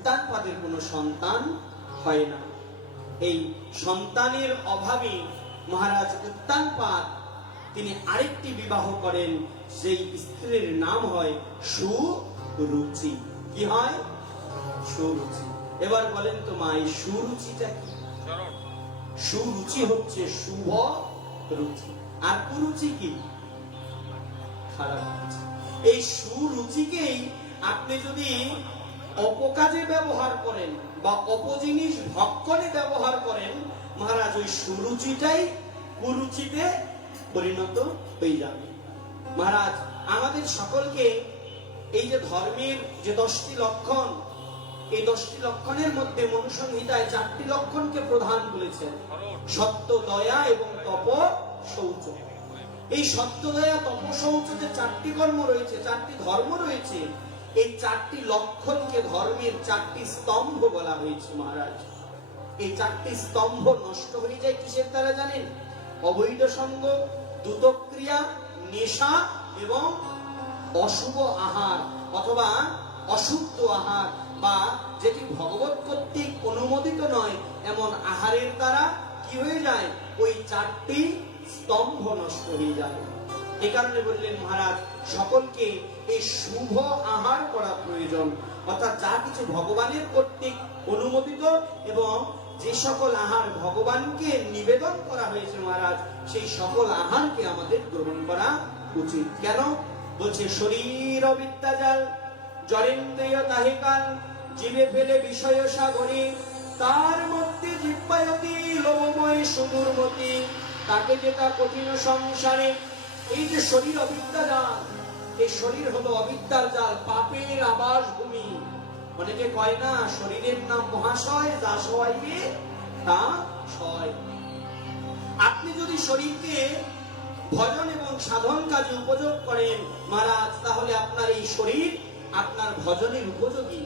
উত্তানপাদের কোনো সন্তান হয় না। এই সন্তানের অভাবে মহারাজ উত্তানপাদ তিনি আরেকটি বিবাহ করেন, সেই স্ত্রীর নাম হয় সুরুচি। কি হয়? সুরুচি। এবার বলেন তো মা, এই সুরুচিটা কি? সুরুচি হচ্ছে শুভ রুচি, আর কুরুচি কি? খারাপ রুচি। এই সুরুচিকেই আপনি যদি অপকাজে ব্যবহার করেন বা অপজিনিস ভক্ষণে ব্যবহার করেন, মহারাজ ওই সুরুচিটাই কুরুচিতে পরিণত হয়ে যাবে। মহারাজ আমাদের সকলকে এই যে ধর্মের যে 10টি লক্ষণ, এই 10টি লক্ষণের মধ্যে মনুসংহিতায় 4টি লক্ষণকে প্রধান বলেছেন, সত্য, দয়া এবং তপ, শৌচ। এই সত্য, দয়া, তপ, শৌচ যে 4টি কর্ম রয়েছে, 4টি ধর্ম রয়েছে, এই 4টি লক্ষণকে ধর্মের 4টি স্তম্ভ বলা হয়েছে। মহারাজ এই 4টি স্তম্ভ নষ্ট হয়ে যায় কিসের দ্বারা জানেন? অবৈধ সঙ্গ, দ্রুতক্রিয়া, নেশা এবং অশুভ আহার অথবা অশুদ্ধ আহার, বা যেটি ভগবত কর্তৃক অনুমোদিত নয় এমন আহারের দ্বারা কি হয়ে যায়? ওই 4টি স্তম্ভ নষ্ট হয়ে যায়। এ কারণে বললেন মহারাজ সকলকে এই শুভ আহার করা প্রয়োজন, অর্থাৎ যা কিছু ভগবানের কর্তৃক অনুমোদিত এবং যে সকল আহার ভগবানকে নিবেদন করা হয়েছে মহারাজ, সেই সকল আহারকে আমাদের গ্রহণ করা উচিত। কেন? বলছে শরীর অবিদ্যাজাল, জরেন্দ্রিয় তাহিকাল, জীবে ফেলে বিষয় সাগরে, তার মধ্যে জিহ্বায়তি লোভময় সুদূরমতি, তাকে যেটা কঠিন সংসারে। এই যে শরীর অবিদ্যাজাল, এই শরীর হলো অবিদ্যার জাল, পাপের আবাস ভূমি। অনেকে কয় না শরীরের নাম মহাশয়, যা সহাইবে তা সয়। আপনি যদি শরীরকে ভজন এবং সাধন কাজে উপযোগ করেন মহারাজ, তাহলে আপনার এই শরীর আপনার ভজনের উপযোগী।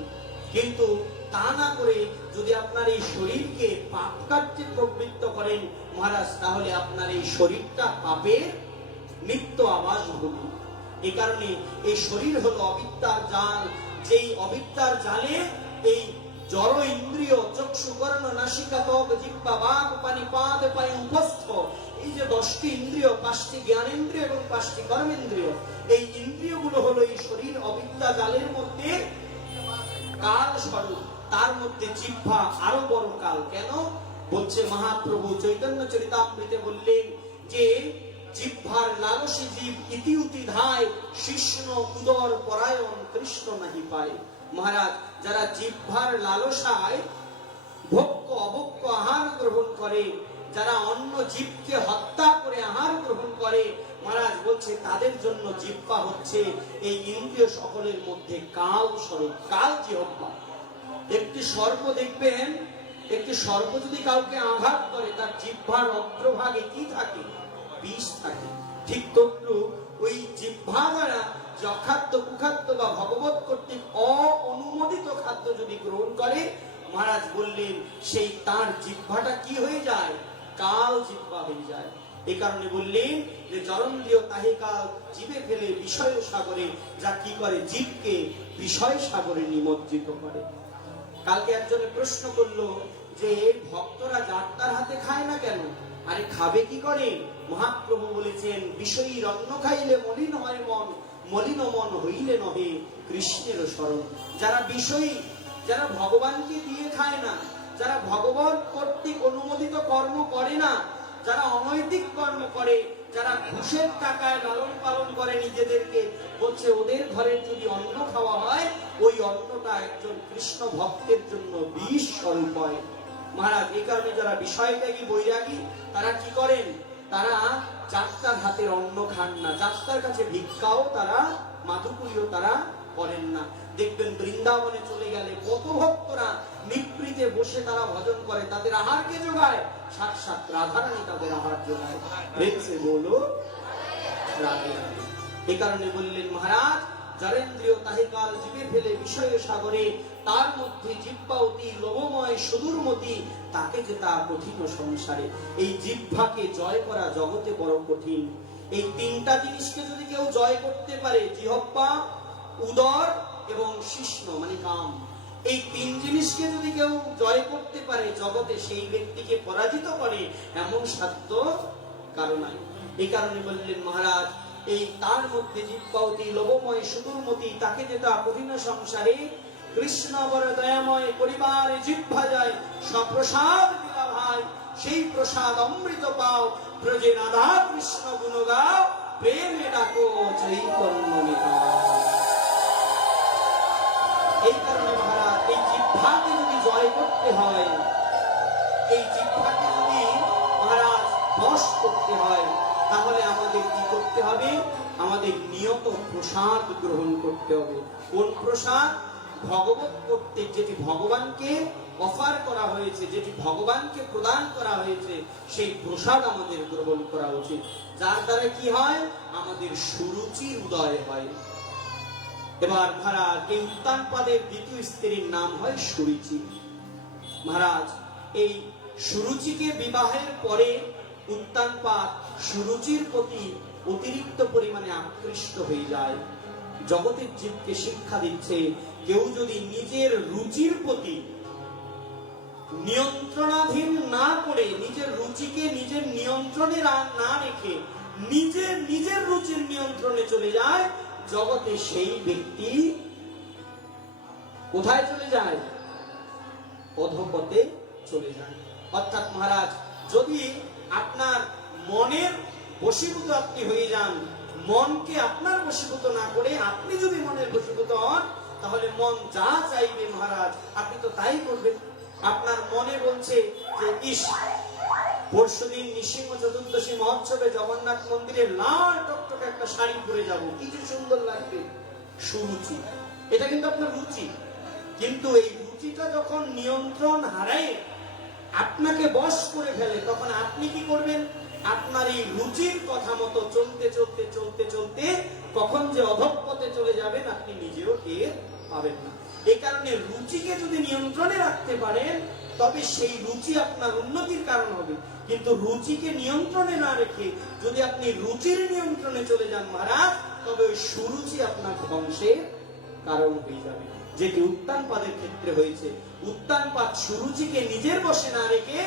কিন্তু তা না করে যদি আপনার এই শরীরকে পাপ কার্যে প্রবৃত্ত করেন মহারাজ, তাহলে আপনার এই শরীরটা পাপের নিত্য আবাসভূমি। এই কারণে এই শরীর হলো অবিদ্যার জাল, যেই অবিদ্যার জালে এই জড় ইন্দ্রিয় চক্ষু, কর্ণ, নাসিকা, ত্বক, জিহ্বা, বাক, পানি, পাদ, পায়ে উপস্থ, এই যে 10টি ইন্দ্রিয়, 5টি জ্ঞানেন্দ্রিয় এবং 5টি কর্মেন্দ্রিয়, এই ইন্দ্রিয়গুলো হলো এই শরীর অবিদ্যা জালের মধ্যে কাল স্বরূপ। তার মধ্যে জিহ্বা আরো বড় কাল। কেন? বলছে মহাপ্রভু চৈতন্য চরিতামৃতে বললেন যে জিহ্বার লালসী জীব ইতিউতি ধায়, শিষ্ণ উদর পরায়ণ কৃষ্ণ নাহি পায়। মহারাজ যারা জিহ্বার লালসায় ভোগ্য অভোগ্য আহার গ্রহণ করে, যারা অন্য জীবকে হত্যা করে আহার গ্রহণ করে, মহারাজ বলছে তাদের জন্য জিহ্বা হচ্ছে এই ইন্দ্রিয় সকলের মধ্যে কাল স্বরূপ। কাল জিহ্বা। একটি সর্প দেখবেন, একটি সর্প যদি কাউকে আঘাত করে তার জিহ্বার অগ্রভাগে কি থাকে? বিষ থাকে। ঠিক তদ্রূপ ওই জিহ্বা দ্বারা যে অখাদ্য, কুখাদ্য বা ভগবত কর্তৃক অঅনুমোদিত খাদ্য যদি গ্রহণ করে, মহারাজ বললেন সেই তার জিহ্বাটা কি হয়ে যায়? কাল জিহ্বা হয়ে যায়। এই কারণে বললেন যে জরেন্দ্রিয় তাহিকাল, জীবে ফেলে বিষয় সাগরে, যা কি করে? জীবকে বিষয় সাগরে নিমজ্জিত করে। কালকে একজনে প্রশ্ন করলো যে ভক্তরা যাত্রার হাতে খায় না কেন? আরে খাবে কি করে? মহাপ্রভু বলেছেন বিষয়ী অন্ন খাইলে মলিন হয় মন, মলিন মন হইলে নহে কৃষ্ণের শরণ। যারা বিষয়ী, যারা ভগবানকে দিয়ে খায় না, যারা ভগবান কর্তৃক অনুমোদিত কর্ম করে না, যারা অনৈতিক কর্ম করে, যারা ঘুষের টাকায় লালন পালন করে নিজেদেরকে, বলছে ওদের ঘরে যদি অন্ন খাওয়া হয়, ওই অন্নটা একজন কৃষ্ণ ভক্তের জন্য বিষ স্বরূপ হয়। মহারাজ এই কারণে যারা বিষয়ত্যাগী, বৈরাগী, তারা কি করেন? তারা যাত্রার হাতের অন্ন খান না, যাত্রার কাছে ভিক্ষাও তারা, মাধুকুরিও তারা করেন না। দেখবেন বৃন্দাবনে চলে গেলে কত ভক্তরা নিপৃতে বসে তারা ভজন করে, তাদের আহারকে যোগায় সাক্ষাৎ রাধারানী, তাদের আহার যোগায়। প্রেমসে বলো রাধে রাধে। এই কারণে বললেন মহারাজ জরেন্দ্রিয় তাহিকাল, জীবে ফেলে বিষয় সাগরে, তার মধ্যে জিহ্বা অতি লোভময় সুদূরমতি, তাকে যেটা কঠিন সংসারে। এই জিহ্বাকে জয় করা জগতে বড় কঠিন। এই 3টা জিনিসকে যদি কেউ জয় করতে পারে, জিহ্বা, উদর এবং শিষ্ণ মানে কাম, এই তিন জিনিসকে যদি কেউ জয় করতে পারে জগতে, সেই ব্যক্তিকে পরাজিত করে এমন সাধ্য কারো নাই। এই কারণে বললেন মহারাজ, এই তার মধ্যে জিহ্বাবতী লোভময় সুদূরমতি, তাকে যেটা কঠিন সংসারে কৃষ্ণ বড় দয়াময় পরিবার জিহ্বা যায়, সপ্রসাদ দিলা ভাই, সেই প্রসাদ অমৃত পাও, ব্রজে রাধা কৃষ্ণ গুণ গাও, প্রেমে ডাকো চৈতন্য নিতাই। এই কারণে মহারাজ, এই জিহ্বাকে যদি জয় করতে হয়, এই জিহ্বাকে যদি মহারাজ বশ করতে হয়, তাহলে আমাদের কি করতে হবে? আমাদের নিয়ত প্রসাদ গ্রহণ করতে হবে। কোন প্রসাদ? ভগবত কর্তৃক যেটি ভগবানকে অফার করা হয়েছে, যেটি ভগবানকে প্রদান করা হয়েছে, সেই প্রসাদ আমাদের গ্রহণ করা উচিত। যার দ্বারা কি হয়? আমাদের সুরুচির উদয় হয়। এবার মহারাজ, এই উত্তানপাদের দ্বিতীয় স্ত্রীর নাম হয় সুরুচি। মহারাজ, এই সুরুচিকে বিবাহের পরে উত্তানপাদ সুরুচির প্রতি অতিরিক্ত পরিমাণে আকৃষ্ট হয়ে যায়। জগতের জীবকে শিক্ষা দিচ্ছে, কেউ যদি নিজের রুচির প্রতি নিয়ন্ত্রণাধীন না করে, নিজের রুচিকে নিজের নিয়ন্ত্রণে না রেখে নিজের রুচির নিয়ন্ত্রণে চলে যায়, জগতে সেই ব্যক্তি কোথায় চলে যায়? অধপথে চলে যায়। অর্থাৎ মহারাজ, যদি আপনার মনের বশীভূত আপনি হয়ে যান, মনকে আপনার বশীভূত না করে আপনি যদি মনের বশীভূত হন, তাহলে মন যা চাইবে মহারাজ আপনি তো তাই করবেন। আপনার মনে বলছে যে ইস, পরশুদিন নৃসিংহ চতুর্দশী মহোৎসবে জগন্নাথ মন্দিরে লাল টকটকে একটা শাড়ি পরে যাব, কি যে সুন্দর লাগবে। সুরুচি, এটা কিন্তু আপনার রুচি। কিন্তু এই রুচিটা যখন নিয়ন্ত্রণ হারায়, আপনাকে বশ করে ফেলে, তখন আপনি কি করবেন? আপনার এই রুচির কথা মতো চলতে চলতে চলতে চলতে কখন যে অধঃপথে চলে যাবেন আপনি নিজেও টের পাবেন না। এই কারণে রুচিকে যদি নিয়ন্ত্রণে রাখতে পারেন, তবে সেই রুচি আপনার উন্নতির কারণ হবে। কিন্তু রুচিকে নিয়ন্ত্রণে না রেখে যদি আপনি রুচির নিয়ন্ত্রণে চলে যান মহারাজ, তবে ওই সুরুচি আপনার ধ্বংসের কারণ হয়ে যাবে, যেটি উত্তানপাদের ক্ষেত্রে হয়েছে। উত্তানপাদ সুরুচিকে নিজের বশে না রেখে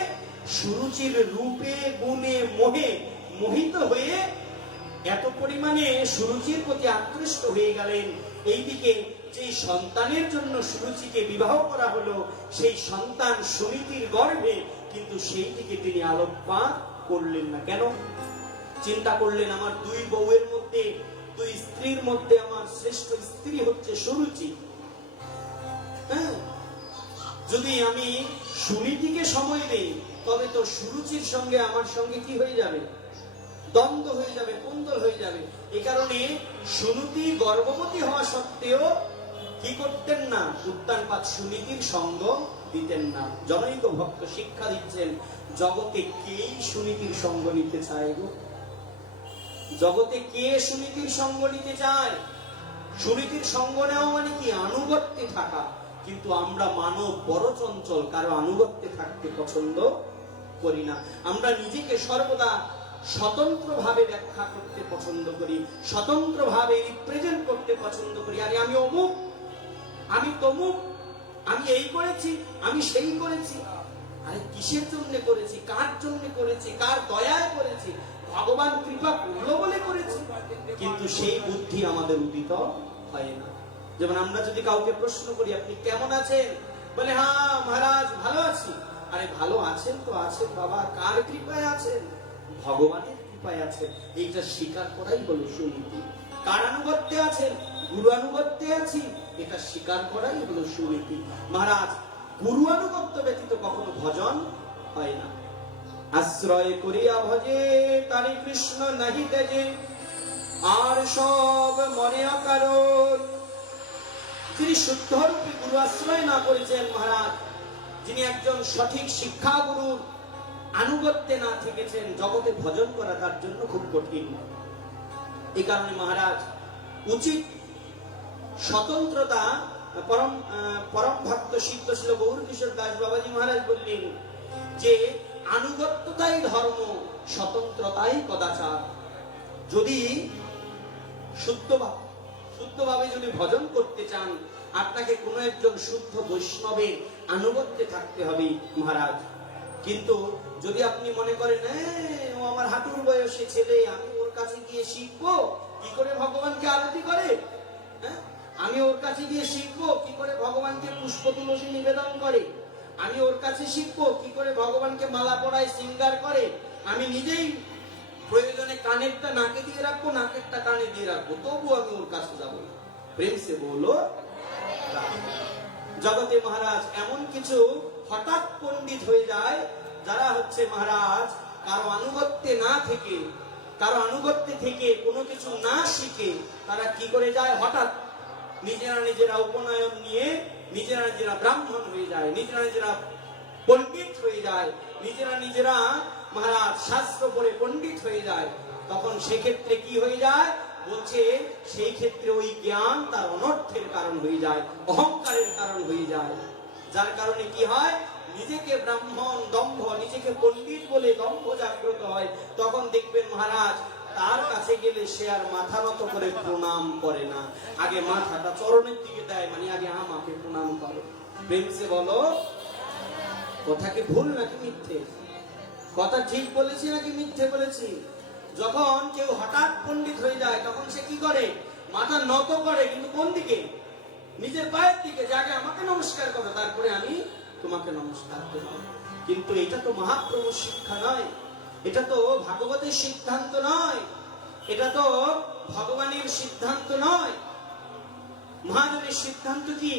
সুরুচির রূপে গুণে মোহে মোহিত হয়ে এত পরিমাণে সুরুচির প্রতি আকৃষ্ট হয়ে গেলেন, এইদিকে যেই সন্তানের জন্য সুরুচিকে বিবাহ করা হলো, সেই সন্তান সুনীতির গর্ভে, কিন্তু সেই দিকে তিনি আলোকপাত করলেন না। কেন? চিন্তা করলেন, আমার দুই বউয়ের মধ্যে, দুই স্ত্রীর মধ্যে আমার শ্রেষ্ঠ স্ত্রী হচ্ছে সুরুচি। যদি আমি সুনীতিকে সময় দেই, তবে তো সুরুচির সঙ্গে আমার সঙ্গে কি হয়ে যাবে? দ্বন্দ্ব হয়ে যাবে, কুন্দল হয়ে যাবে। এই কারণে সুনীতি গর্ভবতী হওয়া সত্ত্বেও কি করতেন না? উত্তানপাদ সুনীতির সঙ্গ দিতেন না। জনৈক ভক্ত শিক্ষা দিচ্ছেন, জগতে কে সুনীতির সঙ্গ নিতে চায় গো? জগতে কে সুনীতির সঙ্গ নিতে চায়? সুনীতির সঙ্গ নেওয়া মানে কি? আনুগত্যে থাকা। কিন্তু আমরা মানব বড় চঞ্চল, কারো আনুগত্যে থাকতে পছন্দ করি না। আমরা নিজেকে সর্বদা স্বতন্ত্র ভাবে ব্যাখ্যা করতে পছন্দ করি, স্বতন্ত্র ভাবে রিপ্রেজেন্ট করতে পছন্দ করি। আরে আমি অমুক, আমি তমুক, আমি এই করেছি, আমি সেই করেছি। আরে কিসের জন্য করেছি? কার জন্য করেছি? কার দয়ায় করেছি? ভগবান কৃপা করলো বলে করেছি। কিন্তু সেই বুদ্ধি আমাদের উদিত হয় না। যেমন আমরা যদি কাউকে প্রশ্ন করি, আপনি কেমন আছেন? বলে হ্যাঁ মহারাজ ভালো আছি। আরে ভালো আছেন তো আছেন বাবা, কার কৃপায় আছেন? ভগবানের কৃপায় আছেন। এইটা স্বীকার করাই হলো সুনীতি। কার আনুগত্যে আছেন? গুরু আনুগত্যে আছি, এটা স্বীকার করাই হলো সুনীতি। মহারাজ, গুরু আনুগত্য ব্যতীত কখনো ভজন হয় না। আশ্রয় করিয়া ভজে তারি কৃষ্ণ নাহি তেজে, আর সব মনে অকারণ। যিনি শুদ্ধ রূপে গুরু আশ্রয় না করেছেন মহারাজ, যিনি একজন সঠিক শিক্ষা গুরুর আনুগত্যে না থেকেছেন, জগতে ভজন করা তার জন্য খুব কঠিন। এই কারণে মহারাজ উচিত স্বতন্ত্রতা। পরম ভক্ত সিদ্ধশীল গৌর কিশোর দাস বাবাজি মহারাজ বললেন যে আনুগত্যতাই ধর্ম, স্বতন্ত্রতাই কদাচার। যদি শুদ্ধভাবে যদি ভজন করতে চান, আপনাকে কোনো একজন শুদ্ধ বৈষ্ণবের আনুগত্যে থাকতে হবে মহারাজ। কিন্তু যদি আপনি মনে করেন ও আমার হাঁটুর বয়সী ছেলে, আমি ওর কাছে গিয়ে শিখবো কি করে ভগবানকে আরতি করে, আমি ওর কাছে গিয়ে শিখবো কি করে ভগবানকে পুষ্প তুলসী নিবেদন করে, আমি ওর কাছে শিখবো কি করে ভগবানকে মালা পরায় শৃঙ্গার করে, আমি নিজেই প্রয়োজনে কানেরটা নাকে দিয়ে রাখবো, নাকেরটা কানে দিয়ে রাখবো, তবু আমি ওর কাছে যাবো। প্রেম সে বলো। জগতে মহারাজ এমন কিছু হঠাৎ পণ্ডিত হয়ে যায় যারা হচ্ছে মহারাজ কারো আনুগত্যে না থেকে, কারো আনুগত্যে থেকে কোনো কিছু না শিখে তারা কি করে যায়, হঠাৎ নিজেরা উপনয়ন নিয়ে নিজেরা ব্রাহ্মণ হয়ে যায়, নিজেরা পণ্ডিত হয়ে যায়, নিজেরা মহারাজ শাস্ত্র পড়ে পণ্ডিত হয়ে যায়। তখন সেক্ষেত্রে কি হয়ে যায় বলছে, সেই ক্ষেত্রে ওই জ্ঞান তার অনর্থের কারণ হয়ে যায়, অহংকারের কারণ হয়ে যায়। যার কারণে কি হয়, নিজেকে ব্রাহ্মণ দম্ভ, নিজেকে পণ্ডিত বলে দম্ভ জাগ্রত হয়। তখন দেখবেন মহারাজ তার কাছে গেলে সে আর মাথা নত করে প্রণাম করে না, আগে মাথাটা চরণের দিকে দেয়, মানে আগে আমাকে প্রণাম করো। প্রেম সে বলো। কথা কি ভুল নাকি মিথ্যে? কথা ঠিক বলেছি নাকি মিথ্যে বলেছি? যখন কেউ হঠাৎ পণ্ডিত হয়ে যায় তখন সে কি করে, মাথা নত করে, কিন্তু কোন দিকে? নিজের পায়ের দিকে, যে আগে আমাকে নমস্কার করো তারপরে আমি তোমাকে নমস্কার করব। কিন্তু এটা তো মহাপ্রভুর শিক্ষা নয়, এটা তো ভাগবতের সিদ্ধান্ত নয়, এটা তো ভগবানের সিদ্ধান্ত নয়। মহাজনের সিদ্ধান্ত কি?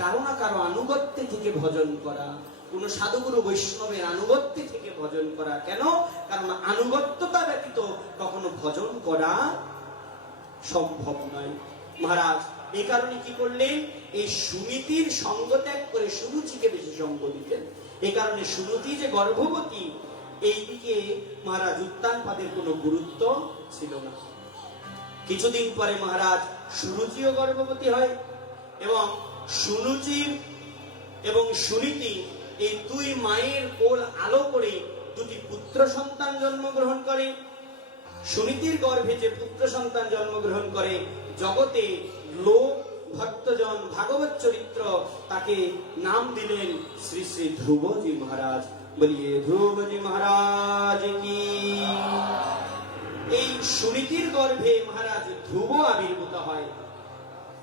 কারো না কারো আনুগত্যে থেকে ভজন করা, কোন সাধুগুরু বৈষ্ণবের আনুগত্যে থেকে ভজন করা। কেন? কারণ আনুগত্যতা ব্যতীত কখনো ভজন করা সম্ভব নয়। মহারাজ এই কারণে কি করলেন, এই সুনীতির সঙ্গ ত্যাগ করে সুরুচিকে বেশি সঙ্গ দিতেন। এই কারণে সুরুচি যে গর্ভবতী, এই দিকে মহারাজ উত্তানপাদের কোনো গুরুত্ব ছিল না। কিছুদিন পরে মহারাজ সুরুচিও গর্ভবতী হয় এবং সুরুচি এবং সুনীতি এই দুই মায়ের কোল আলো করে দুটি পুত্র সন্তান জন্মগ্রহণ করে। সুনীতির গর্ভে যে পুত্র সন্তান জন্মগ্রহণ করে, জগতে লোক ভক্তজন ভাগবত চরিত্র তাকে নাম দিলেন শ্রী শ্রী ধ্রুবজি মহারাজ। বলিয়ে ধ্রুবজি মহারাজ কি। এই সুনীতির গর্ভে মহারাজ ধ্রুব আবির্ভূত হয়।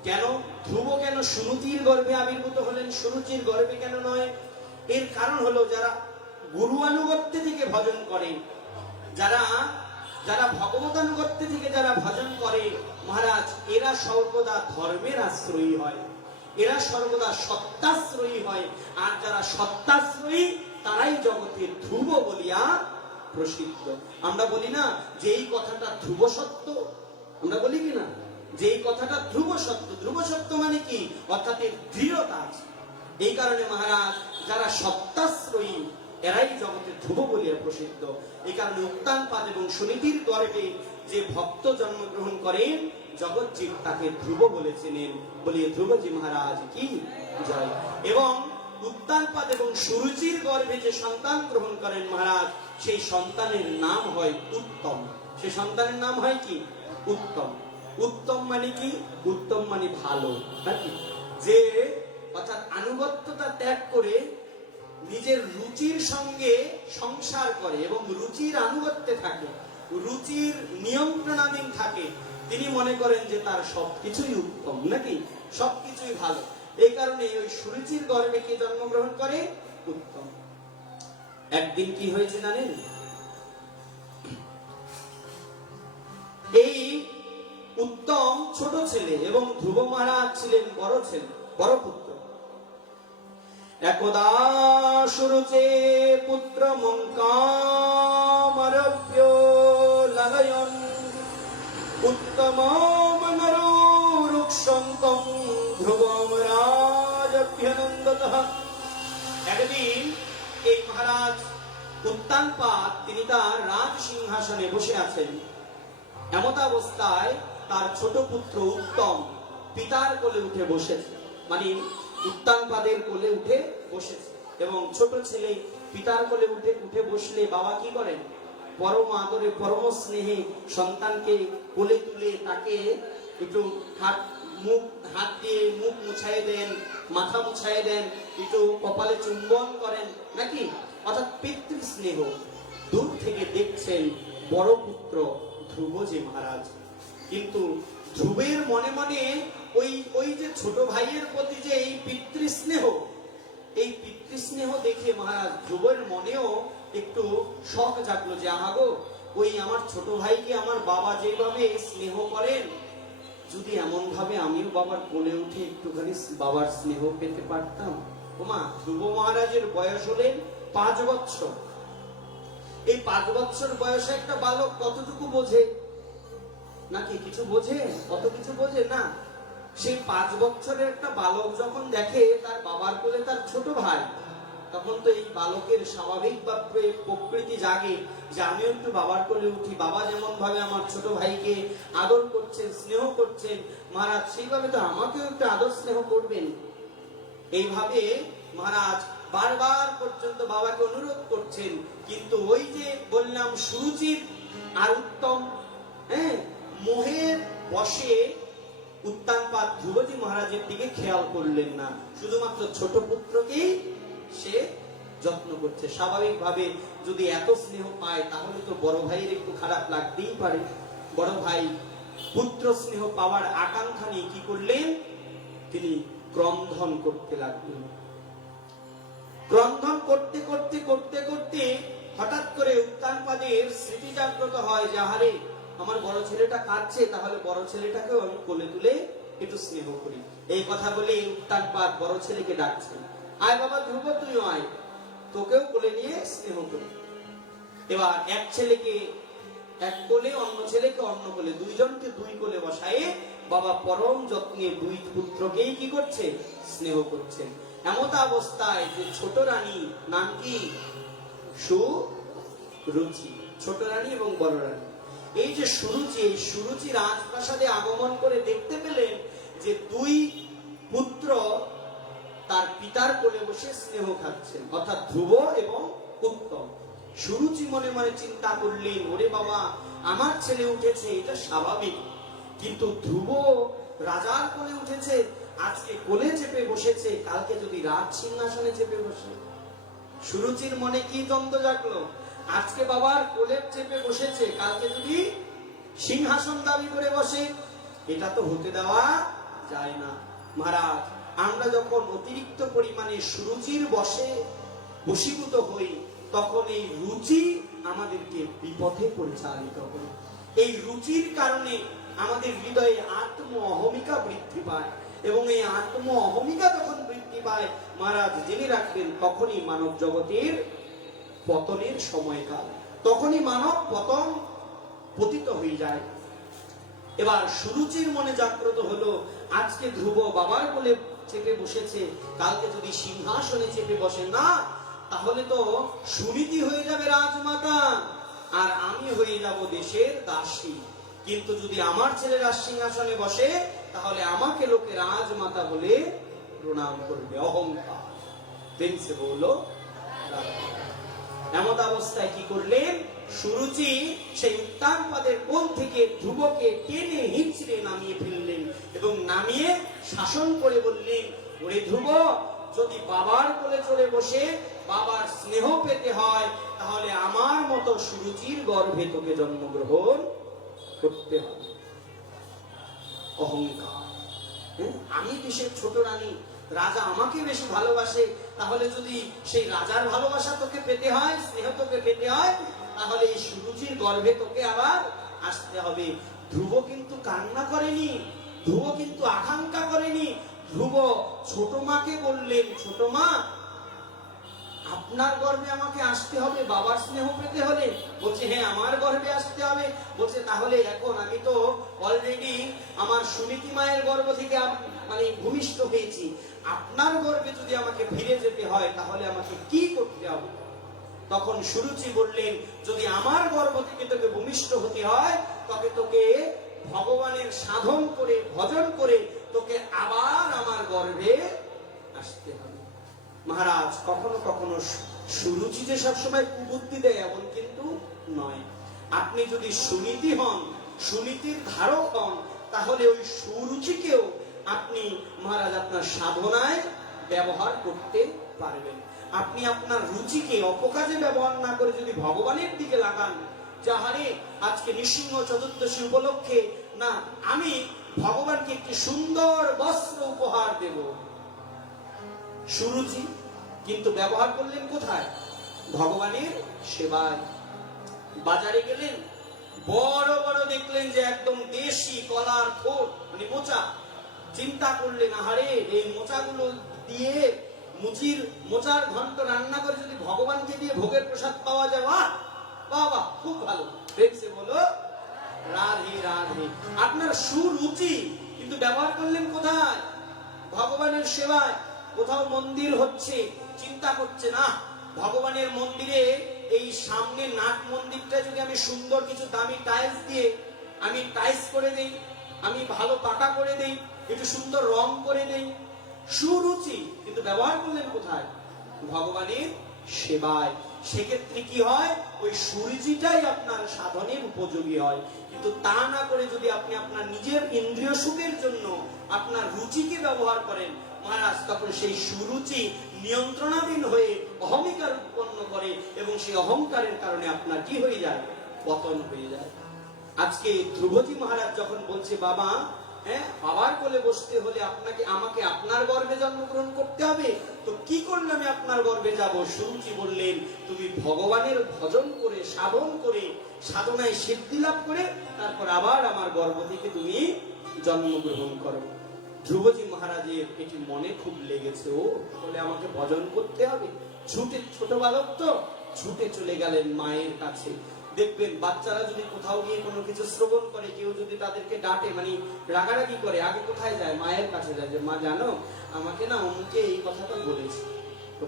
কেন ধ্রুব, কেন সুনীতির গর্ভে আবির্ভূত হলেন, সুরুচির গর্ভে কেন নয়? এর কারণ হলো যারা গুরু আনুগত্যে থেকে ভজন করে, যারা ভগবত আনুগত্যে থেকে যারা ভজন করে মহারাজ, এরা সর্বদা ধর্মের আশ্রয়ী হয়, এরা সর্বদা সত্যাশ্রয়ী হয়। আর যারা সত্যাশ্রয়ী তারাই জগতের ধ্রুব বলিয়া প্রসিদ্ধ। আমরা বলি না যে এই কথাটা ধ্রুব সত্য, আমরা বলি কি না যে এই কথাটা ধ্রুব সত্য। ধ্রুব সত্য মানে কি? অর্থাৎ এর দৃঢ়তা আছে। এই কারণে মহারাজ যারা সত্যাশ্রয়ী এরাই জগতের ধ্রুব বলিয়া প্রসিদ্ধ। এই কারণে উত্তানপাদ এবং সুনীতির গর্ভে যে ভক্ত জন্মগ্রহণ করেন, জগৎজীব তাকে ধ্রুব বলেছিলেন। বলিয়ে ধ্রুবজি মহারাজ কি জয়। এবং উত্তানপাদ এবং সুরুচির গর্ভে যে সন্তান গ্রহণ করেন মহারাজ, সেই সন্তানের নাম হয় উত্তম। সেই সন্তানের নাম হয় কি? উত্তম। উত্তম মানে কি? উত্তম মানে ভালো, নাকি? যে অর্থাৎ আনুগত্যতা ত্যাগ করে নিজের রুচির সঙ্গে সংসার করে এবং রুচির আনুগত্যে থাকে, রুচির নিয়ন্ত্রণাধীন থাকে, তিনি মনে করেন যে তার সবকিছুই উত্তম, নাকি? সবকিছুই ভালো। এই কারণে ওই সুরুচির গর্ভে কে জন্মগ্রহণ করে? উত্তম। একদিন কি হয়েছে জানেন? এই উত্তম ছোট ছেলে এবং ধ্রুব মহারাজ ছিলেন বড় ছেলে, বড় পুত্র। একদা সুরুচে পুত্র মঙ্কামরভ্য লালয়ন উত্তমম নরোরুক্ষন্তং ধ্রুবম রাজভ্যনন্দতঃ। একদিন এই মহারাজ উত্তানপাদ তিনি তার রাজ সিংহাসনে বসে আছেন। এমতাবস্থায় তার ছোট পুত্র উত্তম পিতার কোলে উঠে বসেছে, মানে উত্তানপাদের কোলে উঠে বসেছে। এবং ছোট ছেলে পিতার কোলে উঠে বসলে বাবা কি করেন? পরম আদরে পরম স্নেহে সন্তানকে কোলে তুলে তাকে একটু মুখ হাত দিয়ে মুখ মুছাইয়ে দেন, মাথা মুছাইয়ে দেন, একটু কপালে চুম্বন করেন নাকি, অর্থাৎ পিতৃ স্নেহ। দূর থেকে দেখছেন বড় পুত্র ধ্রুবজি মহারাজ, কিন্তু ধ্রুবের মনে মনে ওই যে ছোট ভাইয়ের প্রতি যে এই পিতৃস্নেহ, এই পিতৃস্নেহ দেখে মহারাজ ধ্রুবের মনেও একটু শখ জাগলো যে আমাগো ওই আমার ছোট ভাইকে আমার বাবা যেভাবে স্নেহ করেন, যদি এমন ভাবে আমিও বাবার কোলে উঠে একটুখানি বাবার স্নেহ পেতে পারতাম। ওমা, ধ্রুব মহারাজের বয়স হলেন 5 বৎসর। এই 5 বৎসর বয়সে একটা বালক কতটুকু বোঝে? নাকি কিছু বোঝে? কত কিছু বোঝে না। সেই 5 বছরের একটা বালক যখন দেখে তার বাবার কোলে তার ছোট ভাই, তখন তো এই বালকের স্বাভাবিক ভাবে প্রকৃতি জাগে যে আমিও একটু বাবার কোলে উঠি, বাবা যেমন ভাবে আমার ছোট ভাইকে আদর করছেন, স্নেহ করছেন, মহারাজ সেইভাবে তো আমাকেও একটু আদর স্নেহ করবেন। এইভাবে মহারাজ বারবার পর্যন্ত বাবাকে অনুরোধ করছেন, কিন্তু ওই যে বললাম সুরুচির আর উত্তম, মোহের বশে উত্তানপাদ ধ্রুবজি মহারাজের দিকে খেয়াল করলেন না, শুধুমাত্র ছোট পুত্রকেই সে যত্ন করছে। স্বাভাবিকভাবে যদি এত স্নেহ পায় তাহলে তো বড় ভাইয়ের একটু খারাপ লাগতেই পারে। বড় ভাই পুত্র স্নেহ পাওয়ার আকাঙ্ক্ষা নিয়ে কি করলেন, তিনি ক্রন্দন করতে লাগলেন। ক্রন্দন করতে করতে করতে করতে হঠাৎ করে উত্তানপাদের স্মৃতি জাগ্রত হয় যে আহারে আমার বড় ছেলেটা কাঁদছে, তাহলে বড় ছেলেটাকেও আমি কোলে তুলে একটু স্নেহ করি। এই কথা বলে উত্তানপাদ বড় ছেলেকে ডাকছেন, আয় বাবা ধ্রুব, তুইও আয়, তোকেও কোলে নিয়ে স্নেহ করি। এবার এক ছেলেকে এক কোলে, অন্য ছেলেকে অন্য কোলে, দুইজনকে দুই কোলে বসায়ে বাবা পরম যত্নে দুই পুত্রকেই কি করছে, স্নেহ করছেন। এমত অবস্থায় যে ছোট রানী, নাম কি, সুরুচি, ছোট রানী এবং বড় রানী, এই যে সুরুচি, এই সুরুচি রাজপ্রাসাদে আগমন করে দেখতে পেলেন যে দুই পুত্র তার পিতার কোলে বসে স্নেহ খাচ্ছেন, অর্থাৎ ধ্রুব এবং উত্তম। সুরুচি মনে মনে চিন্তা করলেন, ওরে বাবা, আমার ছেলে উঠেছে এটা স্বাভাবিক, কিন্তু ধ্রুব রাজার কোলে উঠেছে, আজকে কোলে চেপে বসেছে, কালকে যদি রাজ সিংহাসনে চেপে বসে। সুরুচির মনে কি দ্বন্দ্ব জাগলো, আজকে বাবার কোলে চেপে বসেছে, কালকে যদি সিংহাসন দাবি করে বসে, এটা তো হতে দেওয়া যায় না। মহারাজ, আমরা যখন অতিরিক্ত পরিমাণে সুরুচির বশে বশীভূত হই, তখন এই রুচি আমাদেরকে বিপথে পরিচালিত করে। এই রুচির কারণে আমাদের হৃদয়ে আত্ম অহমিকা বৃদ্ধি পায়, এবং এই আত্ম অহমিকা যখন বৃদ্ধি পায় মহারাজ জেনে রাখবেন, তখনই মানব জগতের পতনের সময়কাল, তখনই মানব পতন পতিত হয়ে যায়। এবার সুরুচির মনে জাগ্রত হলো, আজকে ধ্রুব বাবার কোলে চেপে বসেছে, কালকে যদি সিংহাসনে চেপে বসে না, তাহলে তো সুনীতি হয়ে যাবে রাজমাতা, আর আমি হয়ে যাব দেশের দাসী। কিন্তু যদি আমার ছেলে রাজ সিংহাসনে বসে, তাহলে আমাকে লোকে রাজমাতা বলে প্রণাম করবে, অহংকার। প্রিন্সে বলল, এমত অবস্থায় কি করলেন, সুরুচি সেই উত্তানপাদের কোল থেকে ধ্রুবকে টেনে হিঁচড়ে নামিয়ে ফেললেন, এবং নামিয়ে শাসন করে বললেন, ওরে ধ্রুব, যদি বাবার কোলে চলে বসে বাবার স্নেহ পেতে হয়, তাহলে আমার মতো সুরুচির গর্ভে তোকে জন্মগ্রহণ করতে হবে। অহংকার। আমি দেশের ছোট রানী, রাজা আমাকে বেশি ভালোবাসে, তাহলে যদি সেই রাজার ভালোবাসা তোকে পেতে হয়, স্নেহ তোকে পেতে হয়, তাহলে এই সুরুচির গর্ভে তোকে আবার আসতে হবে। ধ্রুব কিন্তু কান্না করেনি, ধ্রুব কিন্তু আকাঙ্ক্ষা করেনি। ধ্রুব ছোট মাকে বললেন, ছোট মা, আপনার গর্ভে আমাকে আসতে হবে বাবার স্নেহ পেতে হলে? বলছে, হ্যাঁ, আমার গর্ভে আসতে হবে। বলছে, তাহলে এখন আমি তো অলরেডি আমার সুনীতি মায়ের গর্ভ থেকে ভূমিষ্ঠ হয়েছি, আপনার গর্ভে যদি আমাকে ফিরে যেতে হয়, তাহলে আমাকে কি করতে হবে? তখন সুরুচি বললেন, যদি আমার গর্ভ থেকে তোকে ভূমিষ্ঠ হতে হয়, তবে তোকে ভগবানের সাধন করে, ভজন করে তোকে আবার আমার গর্ভে আসতে হবে। মহারাজ, কখনো কখনো সুরুচি যে সবসময় কুবুদ্ধি দেয় এমন কিন্তু নয়। আপনি যদি সুনীতি হন, সুনীতির ধারক হন, তাহলে ওই সুরুচিকেও আপনি মহারাজ আপনার সাধনায় ব্যবহার করতে পারবেন। আপনি আপনার রুচিকে অপকাজে ব্যবহার না করে যদি ভগবানের দিকে লাগান, যাহারে আজকে নৃসিংহ চতুর্দশী উপলক্ষে না আমি ভগবানকে একটি সুন্দর বস্ত্র উপহার দেব, সুরুচি, কিন্তু ব্যবহার করলেন কোথায়? ভগবানের সেবায়। বাজারে গেলেন, বড় বড় দেখলেন যে একদম দেশি কলার ঠোঁট মানে মোচা, চিন্তা করলেন আহারে এই মোচাগুলো দিয়ে মোচার ঘন্ট রান্না করে যদি ভগবানকে দিয়ে ভোগের প্রসাদ পাওয়া যায়, বাহ বাহ বাহ, খুব ভালো। দেখছে বলো রাধে রাধে। আপনার সুরুচি, কিন্তু ব্যবহার করলেন কোথায়? ভগবানের সেবায়। কোথাও মন্দির হচ্ছে, চিন্তা করছে না ভগবানের মন্দিরে এই সামনে নাট মন্দিরটা যদি আমি সুন্দর কিছু দামি টাইলস দিয়ে আমি টাইলস করে দেই, আমি ভালো পাকা করে দেই, একটু সুন্দর রং করে দেই, সুরুচি, কিন্তু ব্যবহার করলেন কোথায়? ভগবানের সেবায়। সেক্ষেত্রে কি হয়? ওই সুরুচিটাই আপনার সাধনের উপযোগী হয়। কিন্তু তা না করে যদি আপনি আপনার নিজের ইন্দ্রিয় সুখের জন্য আপনার রুচিকে ব্যবহার করেন মহারাজ, তখন সেই সুরুচি নিয়ন্ত্রণাধীন হয়ে অহংকার উৎপন্ন করে এবং সেই অহংকারের কারণে আপনার কি হয়ে যায়? পতন হয়ে যায়। আজকে ধ্রুবজি মহারাজ যখন বলছে বাবা, হ্যাঁ বাবার কোলে বসতে হলে আমাকে আপনার গর্ভে জন্মগ্রহণ করতে হবে, তো কি করলে আমি আপনার গর্ভে যাব? সুরুচি বললেন তুমি ভগবানের ভজন করে সাধন করে সাধনায় সিদ্ধি লাভ করে তারপর আবার আমার গর্ভ থেকে তুমি জন্মগ্রহণ করো। ধ্রুবজি মহারাজের এটি মনে খুব লেগেছে, ও বলে আমাকে ভজন করতে হবে। ছুটে, ছোট বালক তো, ছুটে চলে গেলেন মায়ের কাছে। দেখবেন বাচ্চারা যদি কোথাও গিয়ে কোনো কিছু শ্রবণ করে, কেউ যদি তাদেরকে ডাঁটে মানে রাগারাগি করে, আগে কোথায় যায়? মায়ের কাছে যায়, যে মা জানো আমাকে না অমুকে এই কথাটা বলেছে। তো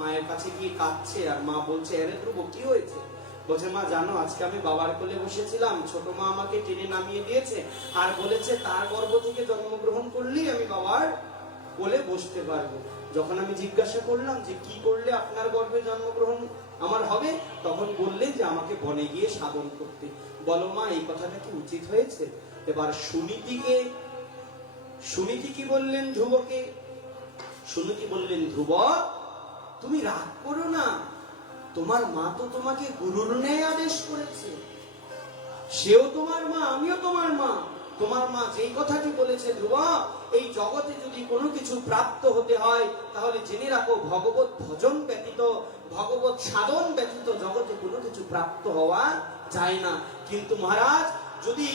মায়ের কাছে গিয়ে কাঁদছে, আর মা বলছে আরে ধ্রুব কি হয়েছে? বলছে মা জানো আজকে আমি বাবার কোলে বসেছিলাম, ছোট মা আমাকে টেনে নামিয়ে দিয়েছে আর বলেছে তার গর্ভ থেকে জন্মগ্রহণ করলেই আমি বাবার কোলে বসতে পারবো। যখন আমি জিজ্ঞাসা করলাম যে কি করলে আপনার গর্ভে জন্মগ্রহণ আমার হবে, তখন বললেন যে আমাকে বনে গিয়ে সাধন করতে। বলো মা এই কথাটা কি উচিত হয়েছে? এবার সুনীতি কি বললেন ধ্রুবকে? সুনীতি বললেন ধ্রুব তুমি রাগ করো না, তোমার মা তো তোমাকে গুরুর ন্যায় আদেশ করেছে, সেও তোমার মা আমিও তোমার মা। তোমার মা যেই কথাটি বলেছে ধ্রুব, এই জগতে যদি কোনো কিছু প্রাপ্ত হতে হয় তাহলে জেনে রাখো ভগবত ভজন ব্যতীত, ভগবত সাধন ব্যতীত জগতে কোনো কিছু প্রাপ্ত হওয়া যায় না। কিন্তু মহারাজ যদি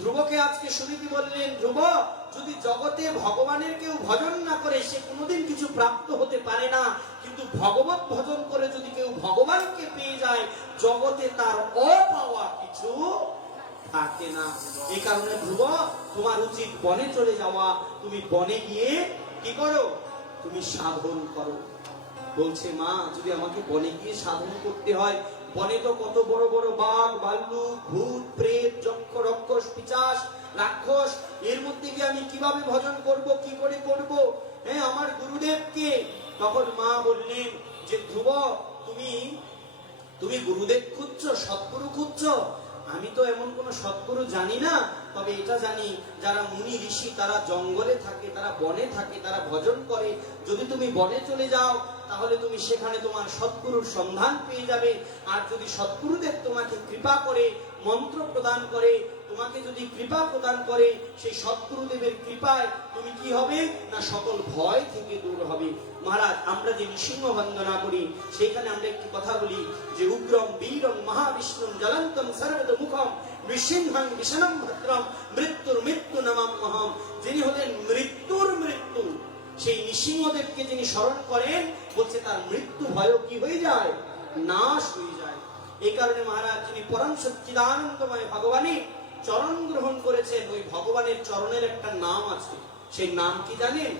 ধ্রুবকে আজকে সুনীতি বললেন ধ্রুব যদি জগতে ভগবানের কেউ ভজন না করে সে কোনোদিন কিছু প্রাপ্ত হতে পারে না, কিন্তু ভগবত ভজন করে যদি কেউ ভগবানকে পেয়ে যায় জগতে তার অপাওয়া কিছু থাকে না। এই কারণে ধ্রুব তোমার উচিত বনে চলে যাওয়া, তুমি বনে গিয়ে কি করো? তুমি সাধন করো। বলছে মা যদি আমাকে বনে গিয়ে সাধন করতে হয়, বনে তো কত বড় বড় বাঘ ভাল্লুক ভূত প্রেত যক্ষ রক্ষস পিশাচ রাক্ষস, এর মধ্যে গিয়ে আমি কিভাবে ভজন করব, কি করে করব? হ্যাঁ আমার গুরুদেবকে। তখন মা বললেন যে ধ্রুব তুমি গুরুদেব খুঁজছো, সদ্গুরু খুঁজছো? আমি তো এমন কোন সদ্গুরু জানি না, তবে এটা জানি যারা মুনি ঋষি তারা জঙ্গলে থাকে, তারা বনে থাকে, তারা ভজন করে। যদি তুমি বনে চলে যাও তাহলে তুমি সেখানে তোমার সদ্গুরুর সন্ধান পেয়ে যাবে। আর যদি সদ্গুরুদেব তোমাকে কৃপা করে মন্ত্র প্রদান করে, তোমাকে যদি কৃপা প্রদান করে, সেই সদ্গুরুদেবের কৃপায় তুমি কি হবে না সকল ভয় থেকে দূর হবে। মহারাজ আমরা যে নৃসিংহ বন্দনা করি সেখানে আমরা একটি কথা বলি যে উগ্রম বীরম মহাবিষ্ণুম জ্বলন্তম সর্বতোমুখম নৃসিংহং বিষ্ণুম ভদ্রম মৃত্যুর মৃত্যু নমাম্যহম। যিনি হলেন মৃত্যুর মৃত্যু, সেই নৃসিংহদেবকে যিনি স্মরণ করেন বলছে তার মৃত্যু ভয় কি হয়ে যায়? নাশ হয়ে যায়। এই কারণে মহারাজ যিনি পরম সচ্চিদানন্দময় ভগবানের চরণ গ্রহণ করেছেন, ওই ভগবানের চরণের একটা নাম আছে, সেই নাম কি জানেন?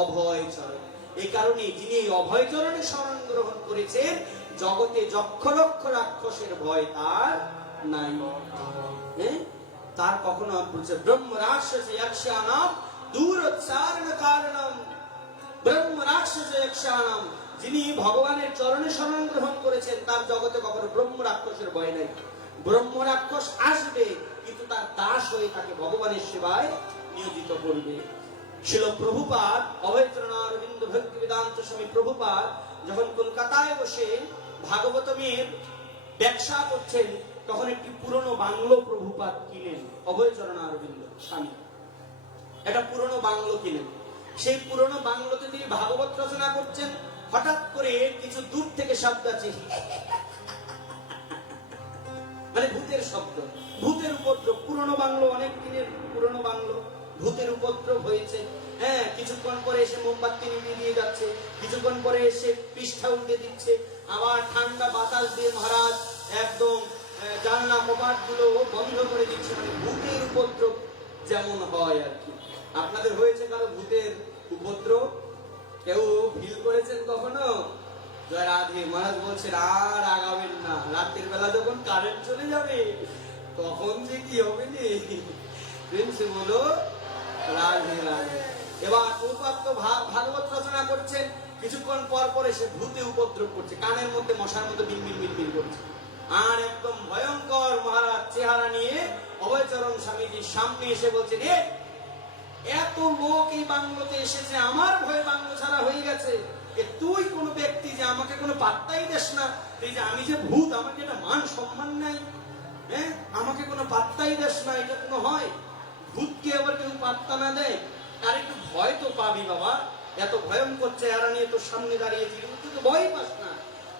অভয় চরণ। এই কারণে যিনি এই অভয় চরণে শরণ গ্রহণ করেছেন জগতে যক্ষ রক্ষ রাক্ষসের ভয় তার নাই। তার কখনো বলছে ব্রহ্ম রাক্ষস যক্ষানাম দূরোচ্চারণ কারণম, ব্রহ্ম রাক্ষস যক্ষানাম, যিনি ভগবানের চরণে শরণ গ্রহণ করেছেন তার জগতে কখনো ব্রহ্ম রাক্ষসের ভয় নাই। ব্রহ্ম রাক্ষস আসবে কিন্তু তার দাস হয়ে তাকে ভগবানের সেবায় নিয়োজিত করবে। শিল প্রভুপাদ অভয়চরণারবিন্দ ভক্তি বেদান্ত স্বামী প্রভুপাদ যখন কলকাতায় বসে ভাগবতমের ব্যবসা করছেন, তখন একটি পুরনো বাংলো প্রভুপাদ কিনেন। অভয়চরণারবিন্দ স্বামী একটা পুরনো বাংলো কিনেন। সেই পুরনো বাংলোতে তিনি ভাগবত রচনা করছেন। হঠাৎ করে কিছু দূর থেকে শব্দ আছে, মানে ভূতের শব্দ, ভূতের উপদ্রব। পুরনো বাংলো, অনেক দিনের পুরনো বাংলো, ভূতের উপদ্রব হয়েছে। হ্যাঁ, কিছুক্ষণ পরে এসে মোমবাতি নিভিয়ে দিয়ে যাচ্ছে, কিছুক্ষণ পরে এসে পৃষ্ঠা উল্টে দিচ্ছে, আবার ঠান্ডা বাতাস দিয়ে মহারাজ একদম জানলা কপাট গুলো বন্ধ করে দিচ্ছে। মানে ভূতের উপদ্রব যেমন হয় আর কি। আপনাদের হয়েছে কারো ভূতের উপদ্রব? কেউ ফিল করেছেন কখনো? জয় রাধে। মহারাজ বলছেন আর আগাবেন না, রাতের বেলা যখন কারেন্ট চলে যাবে তখন যে কি হবে রে। সে বলো রাধে রাধে। এবার প্রভুপাদ তো ভাগবত রচনা করছেন, কিছুক্ষণ পর পর এসে ভূতে উপদ্রব করছে, কানের মধ্যে মশার মতো বিলবিল বিলবিল করছে। আর একদম ভয়ঙ্কর মহারাজ চেহারা নিয়ে অভয়চরণ স্বামীজির সামনে এসে বলছেন, এত লোক এই বাংলোতে এসেছে, আমার ভয়ে বাংলো ছাড়া হয়ে গেছে, তুই কোন ব্যক্তি যে আমাকে কোনো পাত্তাই দেস না, এই যে আমি যে ভূত, আমাকে এটা মান সম্মান নাই, হ্যাঁ, আমাকে কোনো পাত্তাই দেস না, এটা কোনো হয়? ভূতকে আবার কেউ পাত্তা না দেয়? আর একটু ভয় তো পাবি বাবা, এত ভয়ঙ্কর চেহারা নিয়ে তোর সামনে দাঁড়িয়েছি, তুই তো ভয় পাস না।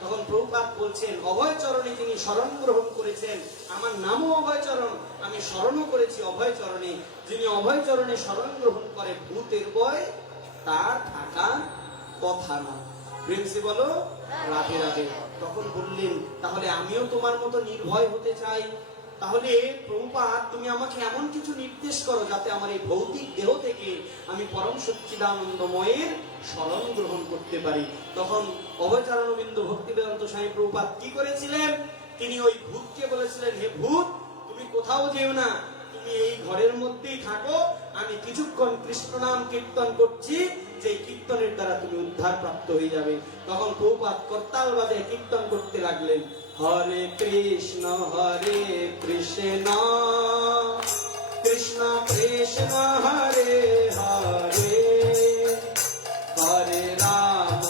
তখন প্রভুপাদ বলছেন, অভয়চরণে যিনি শরণ গ্রহণ করেছেন, আমার নামও অভয়চরণ, আমি শরণও করেছি অভয়চরণে। যিনি অভয়চরণে শরণ গ্রহণ করে, ভূতের ভয় তার থাকা কথা না। প্রেমসি বলো রাধে রাধে। তখন বললেন, তাহলে আমিও তোমার মতো নির্ভয় হতে চাই। তাহলে প্রভুপাদ তুমি আমাকে এমন কিছু নির্দেশ করো যাতে আমার এই ভৌতিক দেহ থেকে আমি পরম সচ্চিদানন্দময়ের শরণ গ্রহণ করতে পারি। তখন অভয়চরণবিন্দ ভক্তি বেদান্ত স্বামী প্রভুপাদ কি করেছিলেন? তিনি ওই ভূতকে বলেছিলেন, হে ভূত, তুমি কোথাও যেও না, তুমি এই ঘরের মধ্যেই থাকো, আমি কিছুক্ষণ কৃষ্ণ নাম কীর্তন করছি, যে কীর্তনের দ্বারা তুমি উদ্ধার প্রাপ্ত হয়ে যাবে। তখন প্রভুপাদ করতাল বাজায় কীর্তন করতে লাগলেন, হরে কৃষ্ণ কৃষ্ণ কৃষ্ণ হরে হরে, হরে রাম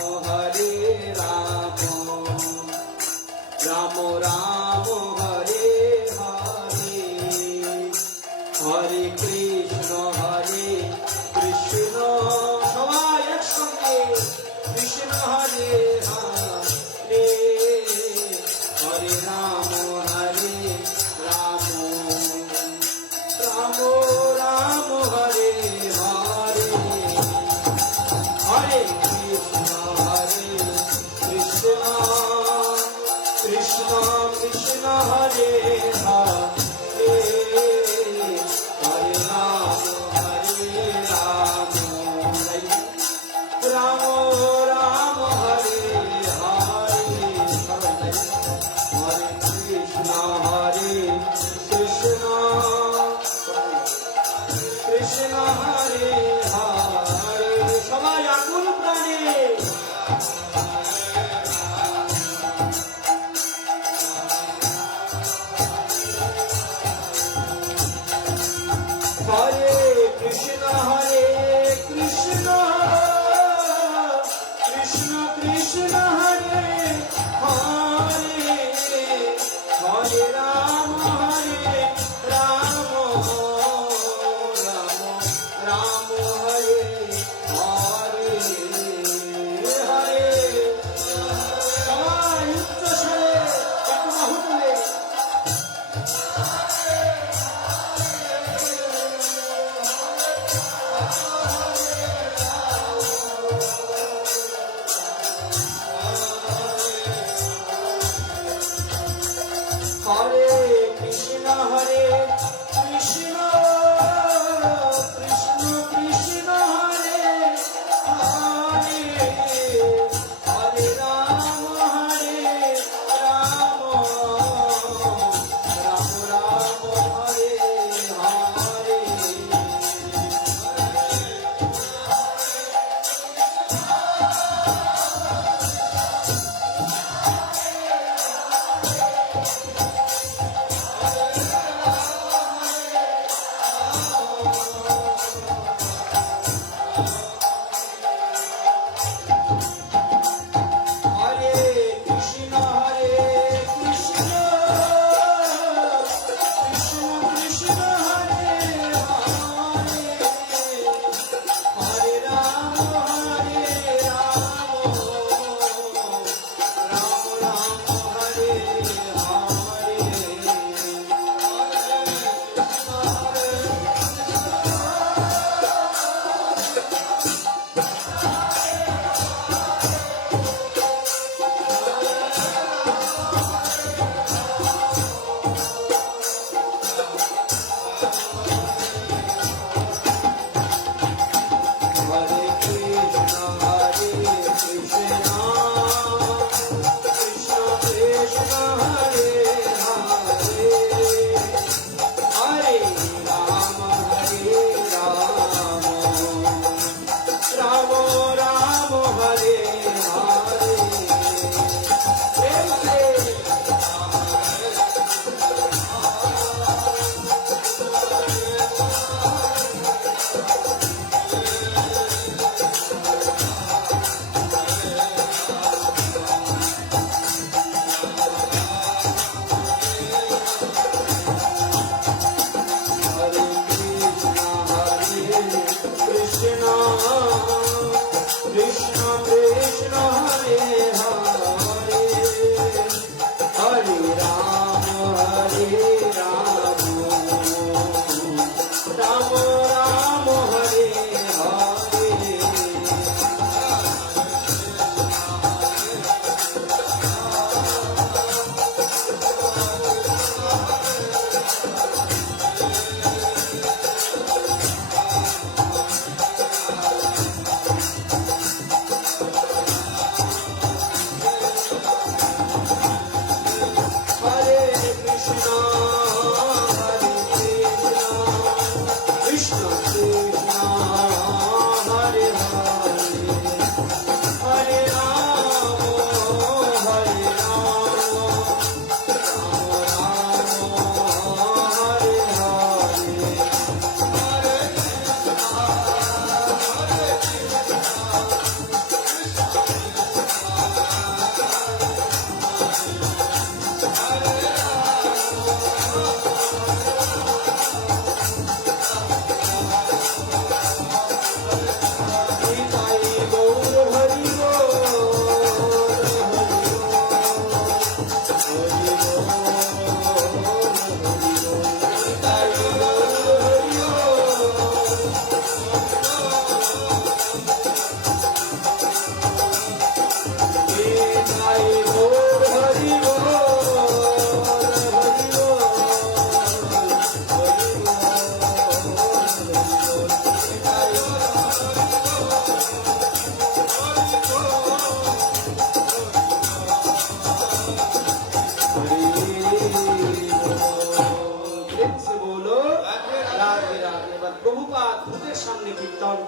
রাম রাম হরে হরে, হরে কৃষ্ণ কৃষ্ণ, সবাই একসঙ্গে, কৃষ্ণ হরে হরে, হরে রাম রাম রাম রাম হরে হরে, হরে কৃষ্ণ কৃষ্ণ কৃষ্ণ কৃষ্ণ হরে হরে, হরে রাম রাম রাম হরে হরে, হরে কৃষ্ণ কৃষ্ণ কৃষ্ণ হরে হরে। সবাই আকুল প্রাণে হরে কৃষ্ণ কৃষ্ণ কৃষ্ণ কৃষ্ণ হরে হরে, হরে রাম রাম রাম হরে হরে, হরে সবাই উচ্চ স্বরে একটু বাহু তুলে হরে কৃষ্ণ কৃষ্ণ কৃষ্ণ কৃষ্ণ হরে হরে, হরে রাম রাম রাম হরে হরে।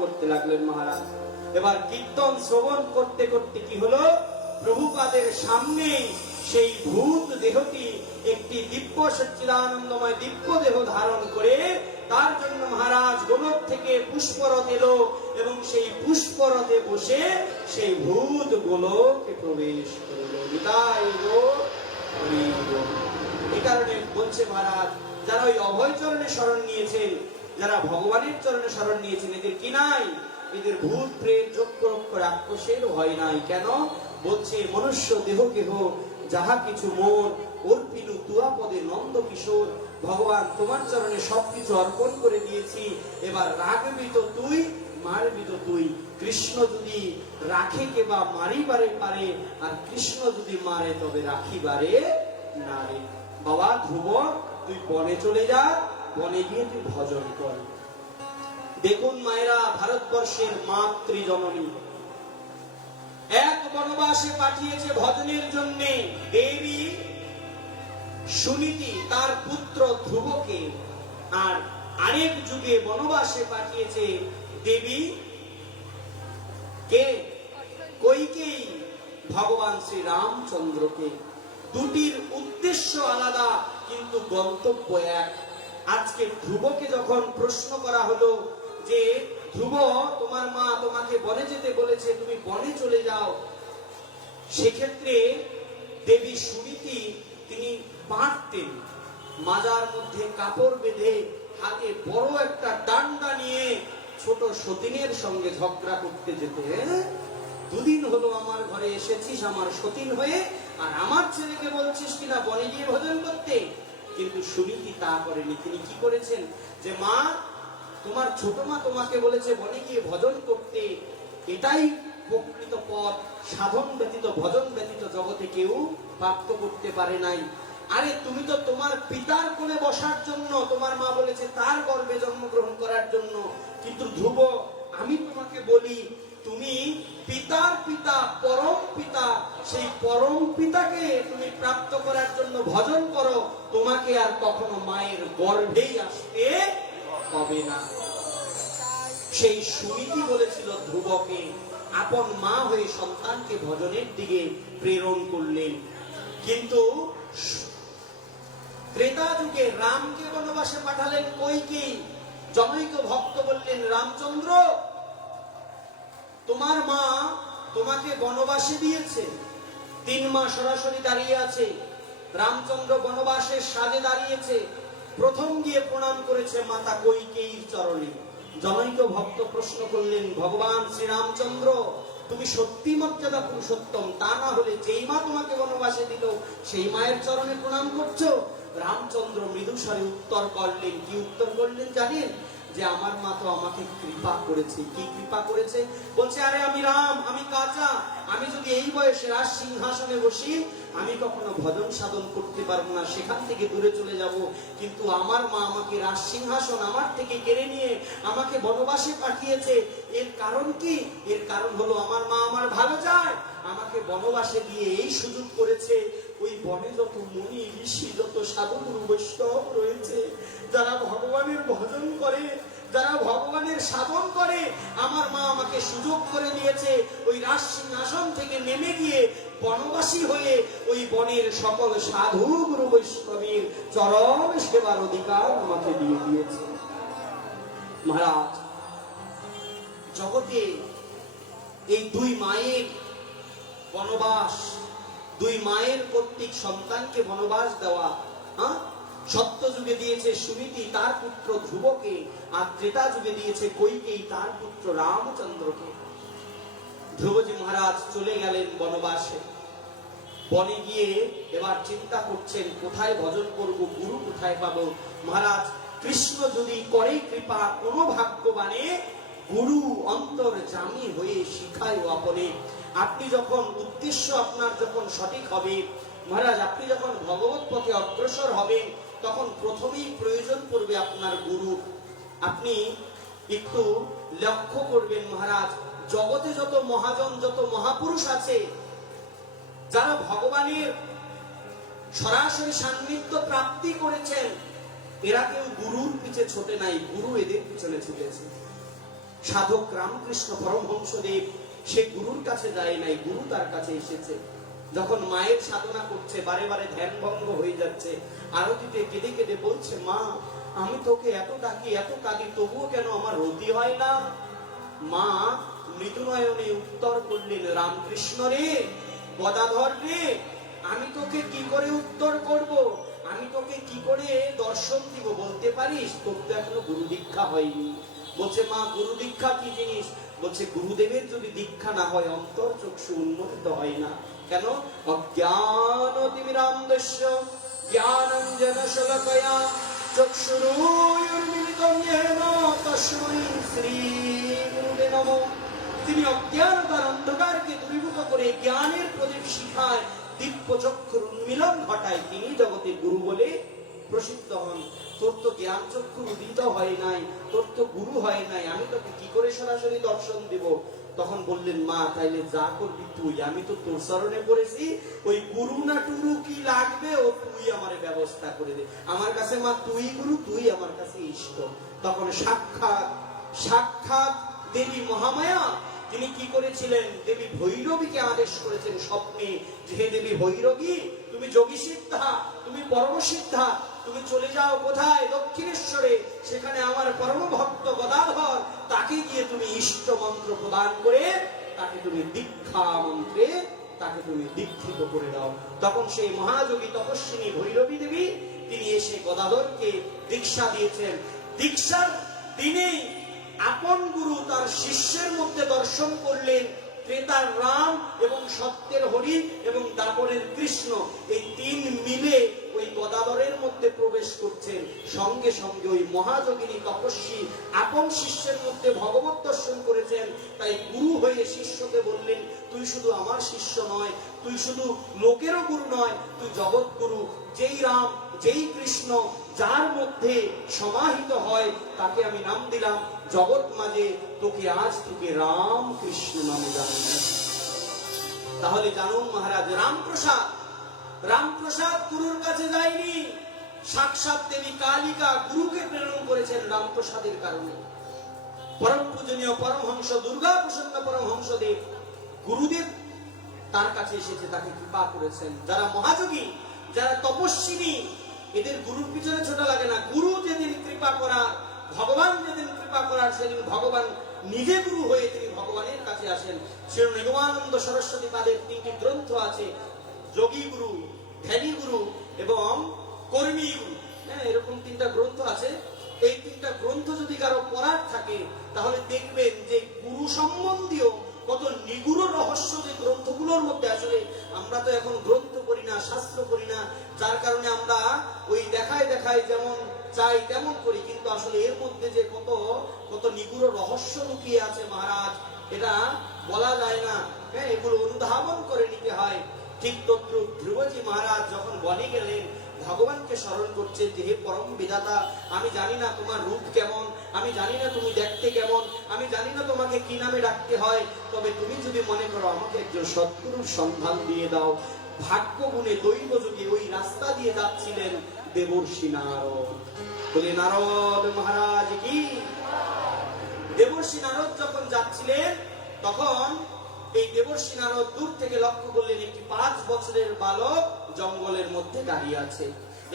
করতে লাগলেন মহারাজ। এবার কীর্তন শ্রবণ করতে করতে কি হলো, প্রভুপাদের সামনে সেই ভূত দেহটি একটি দিব্য সচ্চিদানন্দময় দিব্য দেহ ধারণ করে, তার জন্য মহারাজ গোলক থেকে পুষ্পরথ এলো এবং সেই পুষ্পরথে বসে সেই ভূত গোলকে প্রবেশ করলো। বিদায় গো হরি গো। এই কারণে বলছে মহারাজ, যারা ওই অভয় চরণে শরণ নিয়েছেন, যারা ভগবানের চরণে শরণ নিয়েছেন, এদের কি নাই? এদের ভূত প্রেত যক্ষ রাক্ষসের ভয় নাই। কেন? বলছে মনুষ্য দেহ কেহ যাহা কিছু মোর, অর্পিনু তুয়া পদে নন্দ কিশোর। ভগবান তোমার চরণে সবকিছু অর্পণ করে দিয়েছি, এবার রাখবি তো তুই, মারবি তো তুই। কৃষ্ণ যদি রাখে কে বা মারিবারে পারে, আর কৃষ্ণ যদি মারে তবে রাখিবারে না রে। বাবা ধ্রুব, তুই বনে চলে যা, বনে গিয়ে তুই ভজন কর। দেখুন মায়েরা, ভারতবর্ষের মাতৃজননী এক বনবাসে পাঠিয়েছে ভজনের জন্য দেবী সুনীতি তার পুত্র ধ্রুবকে, আর আরেক যুগে বনবাসে পাঠিয়েছে দেবী কে? কইকেয়ী ভগবান শ্রী রামচন্দ্রকে। দুটির উদ্দেশ্য আলাদা কিন্তু গন্তব্য এক। আজকে ধ্রুবকে যখন প্রশ্ন করা হলো যে ধ্রুব, তোমার মা তোমাকে বনে যেতে বলেছে, তুমি বনে চলে যাও, সেক্ষেত্রে দেবী সুনীতি তিনি পারতেন মাজার মধ্যে কাপড় বেঁধে হাতে বড় একটা ডান্ডা নিয়ে ছোট সতীনের সঙ্গে ঝগড়া করতে যেতে। দুদিন হলো আমার ঘরে এসেছিস আমার সতীন হয়ে, আর আমার ছেলেকে বলছিস কিনা বনে গিয়ে ভজন করতে। কিন্তু সুনীতি তা করেনি। তিনি কি করেছেন, যে মা, তোমার ছোট মা তোমাকে বলেছে বনে গিয়ে ভজন করতে, এটাই প্রকৃত পথ, সাধন ব্যতীত ভজন ব্যতীত জগতে কেউ প্রাপ্ত করতে পারে নাই। আরে তুমি তো তোমার পিতার কোলে বসার জন্য তোমার মা বলেছে তার গর্ভে জন্মগ্রহণ করার জন্য, কিন্তু ধ্রুব আমি তোমাকে বলি, তুমি পিতার পিতা পরম পিতা, সেই পরম পিতাকে তুমি প্রাপ্ত করার জন্য ভজন করো, তোমাকে আর কখনো মায়ের গর্ভেই আসতে হবে না। সেই সুনীতি বলেছিল ধ্রুবকে, আপন মা হয়ে সন্তানকে ভজনের দিকে প্রেরণ করলেন। কিন্তু ত্রেতা যুগে রামকে বনবাসে পাঠালেন কইকেয়ী। জনৈক ভক্ত বললেন, রামচন্দ্র, তোমার মা তোমাকে বনবাসে দিয়েছে, 3 মাস সরাসরি দাঁড়িয়ে আছে। রামচন্দ্র বনবাসের সাজে দাঁড়িয়েছে, প্রথম গিয়ে প্রণাম করেছে মাতা কইকেয়ীর চরণে। জনৈক ভক্ত প্রশ্ন করলেন, ভগবান শ্রী রামচন্দ্র, তুমি সত্যি মর্যাদা পুরুষোত্তম, তা না হলে যেই মা তোমাকে বনবাসে দিল সেই মায়ের চরণে প্রণাম করছো? রামচন্দ্র মৃদুস্বরে উত্তর করলেন। কি উত্তর করলেন জানেন? যে আমার মা তো আমাকে কৃপা করেছে। কি কৃপা করেছে? বলছে, আরে আমি রাম, আমি কাঁচা, আমি যদি এই বয়সে রাজ সিংহাসনে বসি, আমি কখনো ভজন সাধন করতে পারবো না, সেখান থেকে দূরে চলে যাব। কিন্তু আমার মা আমাকে রাজ সিংহাসন আমার থেকে কেড়ে নিয়ে আমাকে বনবাসে পাঠিয়েছে। এর কারণ কি? এর কারণ হলো আমার মা আমার ভালো চায়, আমাকে বনবাসে দিয়ে এই সুযোগ করেছে। ওই বনে যত মুনি ঋষি, যত সাধু গুরু বৈষ্ণব রয়েছে, যারা ভগবানের ভজন করে, যারা ভগবানের সাধন করে, আমার মা আমাকে সুযোগ করে দিয়েছে ওই রাজ সিংহাসন থেকে নেমে গিয়ে বনবাসী হয়ে ওই বনের সকল সাধু গুরু বৈষ্ণবের চরম সেবার অধিকার আমাকে দিয়ে দিয়েছে। মহারাজ, জগতে এই 2 মায়ের বনবাস, 2 মায়ের কর্তৃক সন্তানকে বনবাস দেওয়া, সত্য যুগে দিয়েছে সুনীতি তার পুত্র ধ্রুবকে, আর ত্রেতা যুগে দিয়েছে কইকেয়ী তার পুত্র রামচন্দ্রকে। ধ্রুবজি মহারাজ চলে গেলেন বনবাসে। বনে গিয়ে এবার চিন্তা করছেন কোথায় ভজন করব, গুরু কোথায় পাবো। মহারাজ, কৃষ্ণ যদি করে কৃপা কোন ভাগ্যবানে, গুরু অন্তর্যামী হয়ে শিখায় আপনে। আপনি যখন উদ্দেশ্য আপনার যখন সঠিক হবে মহারাজ, আপনি যখন ভগবত পথে অগ্রসর হবেন, তখন প্রথমেই প্রয়োজন পড়বে আপনার গুরু। আপনি একটু লক্ষ্য করবেন মহারাজ, জগতে যত মহাজন, যত মহাপুরুষ আছে, যারা ভগবানের সরাসরি সান্নিধ্য প্রাপ্তি করেছেন, এরা কেউ গুরুর পিছে ছোটে নাই, গুরু এদের পিছনে ছুটেছে। সাধক রামকৃষ্ণ পরমহংসদেব সে গুরুর কাছে যায় নাই, গুরু তার কাছে এসেছে। যখন মায়ের সাধনা করছে, বারে বারে ধ্যান ভঙ্গ হয়ে যাচ্ছে, আরতিতে কেঁদে কেঁদে বলছে, মা আমি তোকে এত ডাকি এত কাঁদি, তবুও কেন আমার রতি হয় না? মা মৃদুনয়নে উত্তর করলেন, রামকৃষ্ণ রে, গদাধর রে, আমি তোকে কি করে উত্তর করব, আমি তোকে কি করে দর্শন দিব বলতে পারিস? তোর তো এখনো গুরু দীক্ষা হয়নি। বলছে, মা গুরু দীক্ষা কি জিনিস? বলছে, গুরুদেবের যদি দীক্ষা না হয় অন্তর চক্ষু উন্মোচিত হয় না। কেন? অজ্ঞানতিমিরান্ধস্য জ্ঞানাঞ্জন শলাকয়া চক্ষুরুন্মিলিতং येन তস্मै শ্রী গুরুবে নমঃ। তিনি অজ্ঞানতার অন্ধকারকে দূরীভূত করে জ্ঞানের প্রদীপ শিখায় দিব্য চক্ষুর উন্মিলন ঘটায়, তিনি জগতে গুরু বলে প্রসিদ্ধ হন। তোর তো জ্ঞান চক্ষু উদিত হয় নাই, তোর তো গুরু হয় নাই, আমি তোকে কি করে সরাসরি দর্শন দিব? তখন বললেন, মা তাইলে যা করবি তুই, আমি তো তোর চরণে পড়েছি, ওই গুরু না টুরু কি লাগবে ও তুই আমারে ব্যবস্থা করে দে। আমার কাছে মা তুই গুরু, তুই আমার কাছে ইষ্ট। তখন সাক্ষাৎ সাক্ষাৎ দেবী মহামায়া তিনি কি করেছিলেন? দেবী ভৈরবীকে আদেশ করেছেন স্বপ্নে, যে হে দেবী ভৈরবী, তুমি যোগী সিদ্ধা, তুমি পরম সিদ্ধা, তুমি চলে যাও কোথায়? দক্ষিণেশ্বরে। সেখানে আমার পরম ভক্ত গদাধর, তাকে গিয়ে তুমি ইষ্ট মন্ত্র প্রদান করে তাকে তুমি দীক্ষা মন্ত্রে তাকে তুমি দীক্ষিত করে দাও। তখন সেই মহাযোগী তপস্বিনী ভৈরবী দেবী তিনি এসে গদাধরকে দীক্ষা দিয়েছেন। দীক্ষার দিনেই আপন গুরু তার শিষ্যের মধ্যে দর্শন করলেন ত্রেতার রাম এবং সত্যের হরি এবং দাপরের কৃষ্ণ, এই তিন মিলে ওই গদাধরের মধ্যে প্রবেশ করছেন। সঙ্গে সঙ্গে ওই মহাযোগিনী তপস্বী আপন শিষ্যের মধ্যে ভগবত দর্শন করেছেন। তাই গুরু হয়ে শিষ্যকে বললেন, তুই শুধু আমার শিষ্য নয়, তুই শুধু লোকেরও গুরু নয়, তুই জগৎ গুরু। যেই রাম যেই কৃষ্ণ যার মধ্যে সমাহিত হয় তাকে আমি নাম দিলাম জগৎ মাঝে, তোকে আজ থেকে রাম কৃষ্ণ নামে জানলাম। তাহলে জানুন মহারাজ, রামপ্রসাদ রামপ্রসাদ গুরুর কাছে যায়নি, সাক্ষাৎ দেবী কালিকা গুরুকে প্রেরণ করেছেন রামপ্রসাদের কারণে। পরম পূজনীয় পরমহংস দুর্গা প্রসন্ন পরমহংসদেব গুরুদেব তার কাছে এসেছে, তাকে কৃপা করেছেন। যারা মহাযোগী, যারা তপস্বিনী, এদের গুরুর পিছনে ছোটা লাগে না। গুরু যেদিন কৃপা করার, ভগবান যেদিন কৃপা করার, সেদিন ভগবান নিজে গুরু হয়ে তিনি ভগবানের কাছে আসেন। শ্রী নিগমানন্দ সরস্বতী তাদের তিনটি গ্রন্থ আছে, যোগী গুরু, ধ্যানী গুরু এবং কর্মী গুরু। হ্যাঁ, এরকম তিনটা গ্রন্থ আছে। এই তিনটা গ্রন্থ যদি কারো পড়ার থাকে তাহলে দেখবেন যে গুরু সম্বন্ধীয় কত নিগুড় রহস্য যে গ্রন্থগুলোর মধ্যে। আসলে আমরা তো এখন গ্রন্থ পড়ি না, শাস্ত্র পড়ি না, যার কারণে আমরা ওই দেখায় দেখায় যেমন চাই তেমন করি, কিন্তু আসলে এর মধ্যে যে কত কত নিগুড় রহস্য লুকিয়ে আছে মহারাজ, এটা বলা যায় না। হ্যাঁ, এগুলো অনুধাবন করে নিতে হয়। ঠিক তদ্রূপ ধ্রুবজি মহারাজ যখন বনে গেলেন, ভগবানকে স্মরণ করছেন যে হে পরম বিধাতা, আমি জানি না তোমার রূপ কেমন, আমি জানি না তুমি দেখতে কেমন, আমি জানি না তোমাকে কি নামে ডাকতে হয়, তবে তুমি যদি মনে করো আমাকে একজন সৎগুরুর সন্ধান দিয়ে দাও। ভাগ্য গুণে দৈব যোগে ওই রাস্তা দিয়ে যাচ্ছিলেন দেবর্ষি নারদ। বলে নারদ মহারাজ কি। দেবর্ষি নারদ যখন যাচ্ছিলেন তখন এই দেবর্ষি নারদ দূর থেকে লক্ষ্য করলেন একটি 5 বছরের বালক জঙ্গলের মধ্যে দাঁড়িয়ে আছে।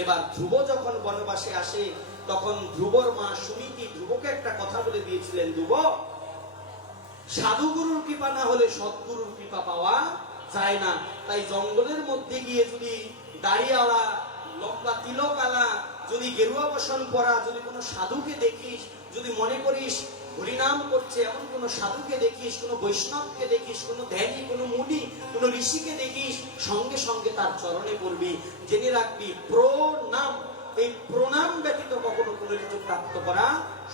এবার ধ্রুব যখন বনবাসে আসে তখন ধ্রুবর মা সুনীতি ধ্রুবকে একটা কথা বলে দিয়েছিলেন, ধ্রুব, সাধুগুরুর কৃপা না হলে সৎগুরুর কৃপা পাওয়া যায় না। তাই জঙ্গলের মধ্যে গিয়ে যদি দাড়িওয়ালা, লম্বা তিলকালা, যদি গেরুয়া বসন পরা যদি কোনো সাধুকে দেখিস, যদি মনে করিস হরিনাম করছে এমন কোন সাধুকে দেখিস, কোন বৈষ্ণবকে দেখিস, কোন ধ্যানী, কোন মুনি, কোন ঋষিকে দেখিস, সঙ্গে সঙ্গে তার চরণে পড়বি। জেনে রাখবি প্রণাম, এই প্রণাম ব্যতীত কখনো কোন কিছু প্রাপ্ত করা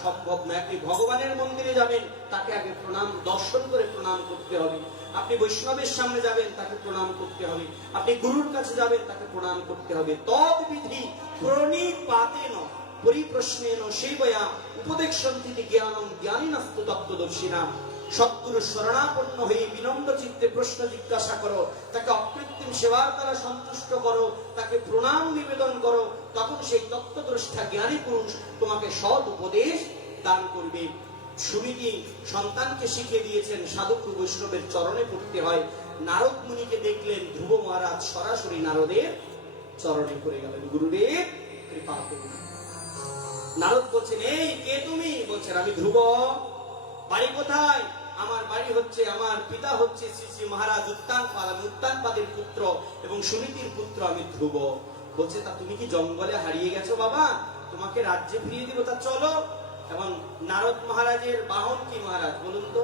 সম্ভব নয়। আপনি ভগবানের মন্দিরে যাবেন, তাকে আগে প্রণাম, দর্শন করে প্রণাম করতে হবে। আপনি বৈষ্ণবের সামনে যাবেন, তাকে প্রণাম করতে হবে। আপনি গুরুর কাছে যাবেন, তাকে প্রণাম করতে হবে। তদ্বিধি প্রণিপাতেন পরিপ্রশ্নেন সেবয়া উপদেক্ষন্তি জ্ঞানং জ্ঞানিনস্তু তত্ত্বদর্শিনা। সদ্গুরুর শরণাপন্ন হয়ে বিনম্র চিত্তে প্রশ্ন জিজ্ঞাসা করো, তাকে অকৃত্রিম সেবার দ্বারা সন্তুষ্ট করো, তাকে প্রণাম নিবেদন করো, তখন সেই তত্ত্বদ্রষ্টা জ্ঞানী পুরুষ তোমাকে সৎ উপদেশ দান করবে। সুনীতি সন্তানকে শিখিয়ে দিয়েছেন সাধু বৈষ্ণবের চরণে পড়তে হয়। নারদ মুনিকে দেখলেন, ধ্রুব মহারাজ সরাসরি নারদের চরণে পড়ে গেলেন, গুরুদেব কৃপা করুন। নারদ বলছেন, এই কে তুমি? বলছেন, আমি ধ্রুব। বাড়ি কোথায়? আমার বাড়ি হচ্ছে, আমার পিতা হচ্ছে শ্রী শ্রী মহারাজ উত্তানপাদ, আমি উত্তানপাদের পুত্র এবং সুনীতির পুত্র, আমি ধ্রুব। বলছে, তা তুমি কি জঙ্গলে হারিয়ে গেছো বাবা? তোমাকে রাজ্যে ফিরিয়ে দিব, তা চলো। এবং নারদ মহারাজের বাহন কি মহারাজ বলুন তো?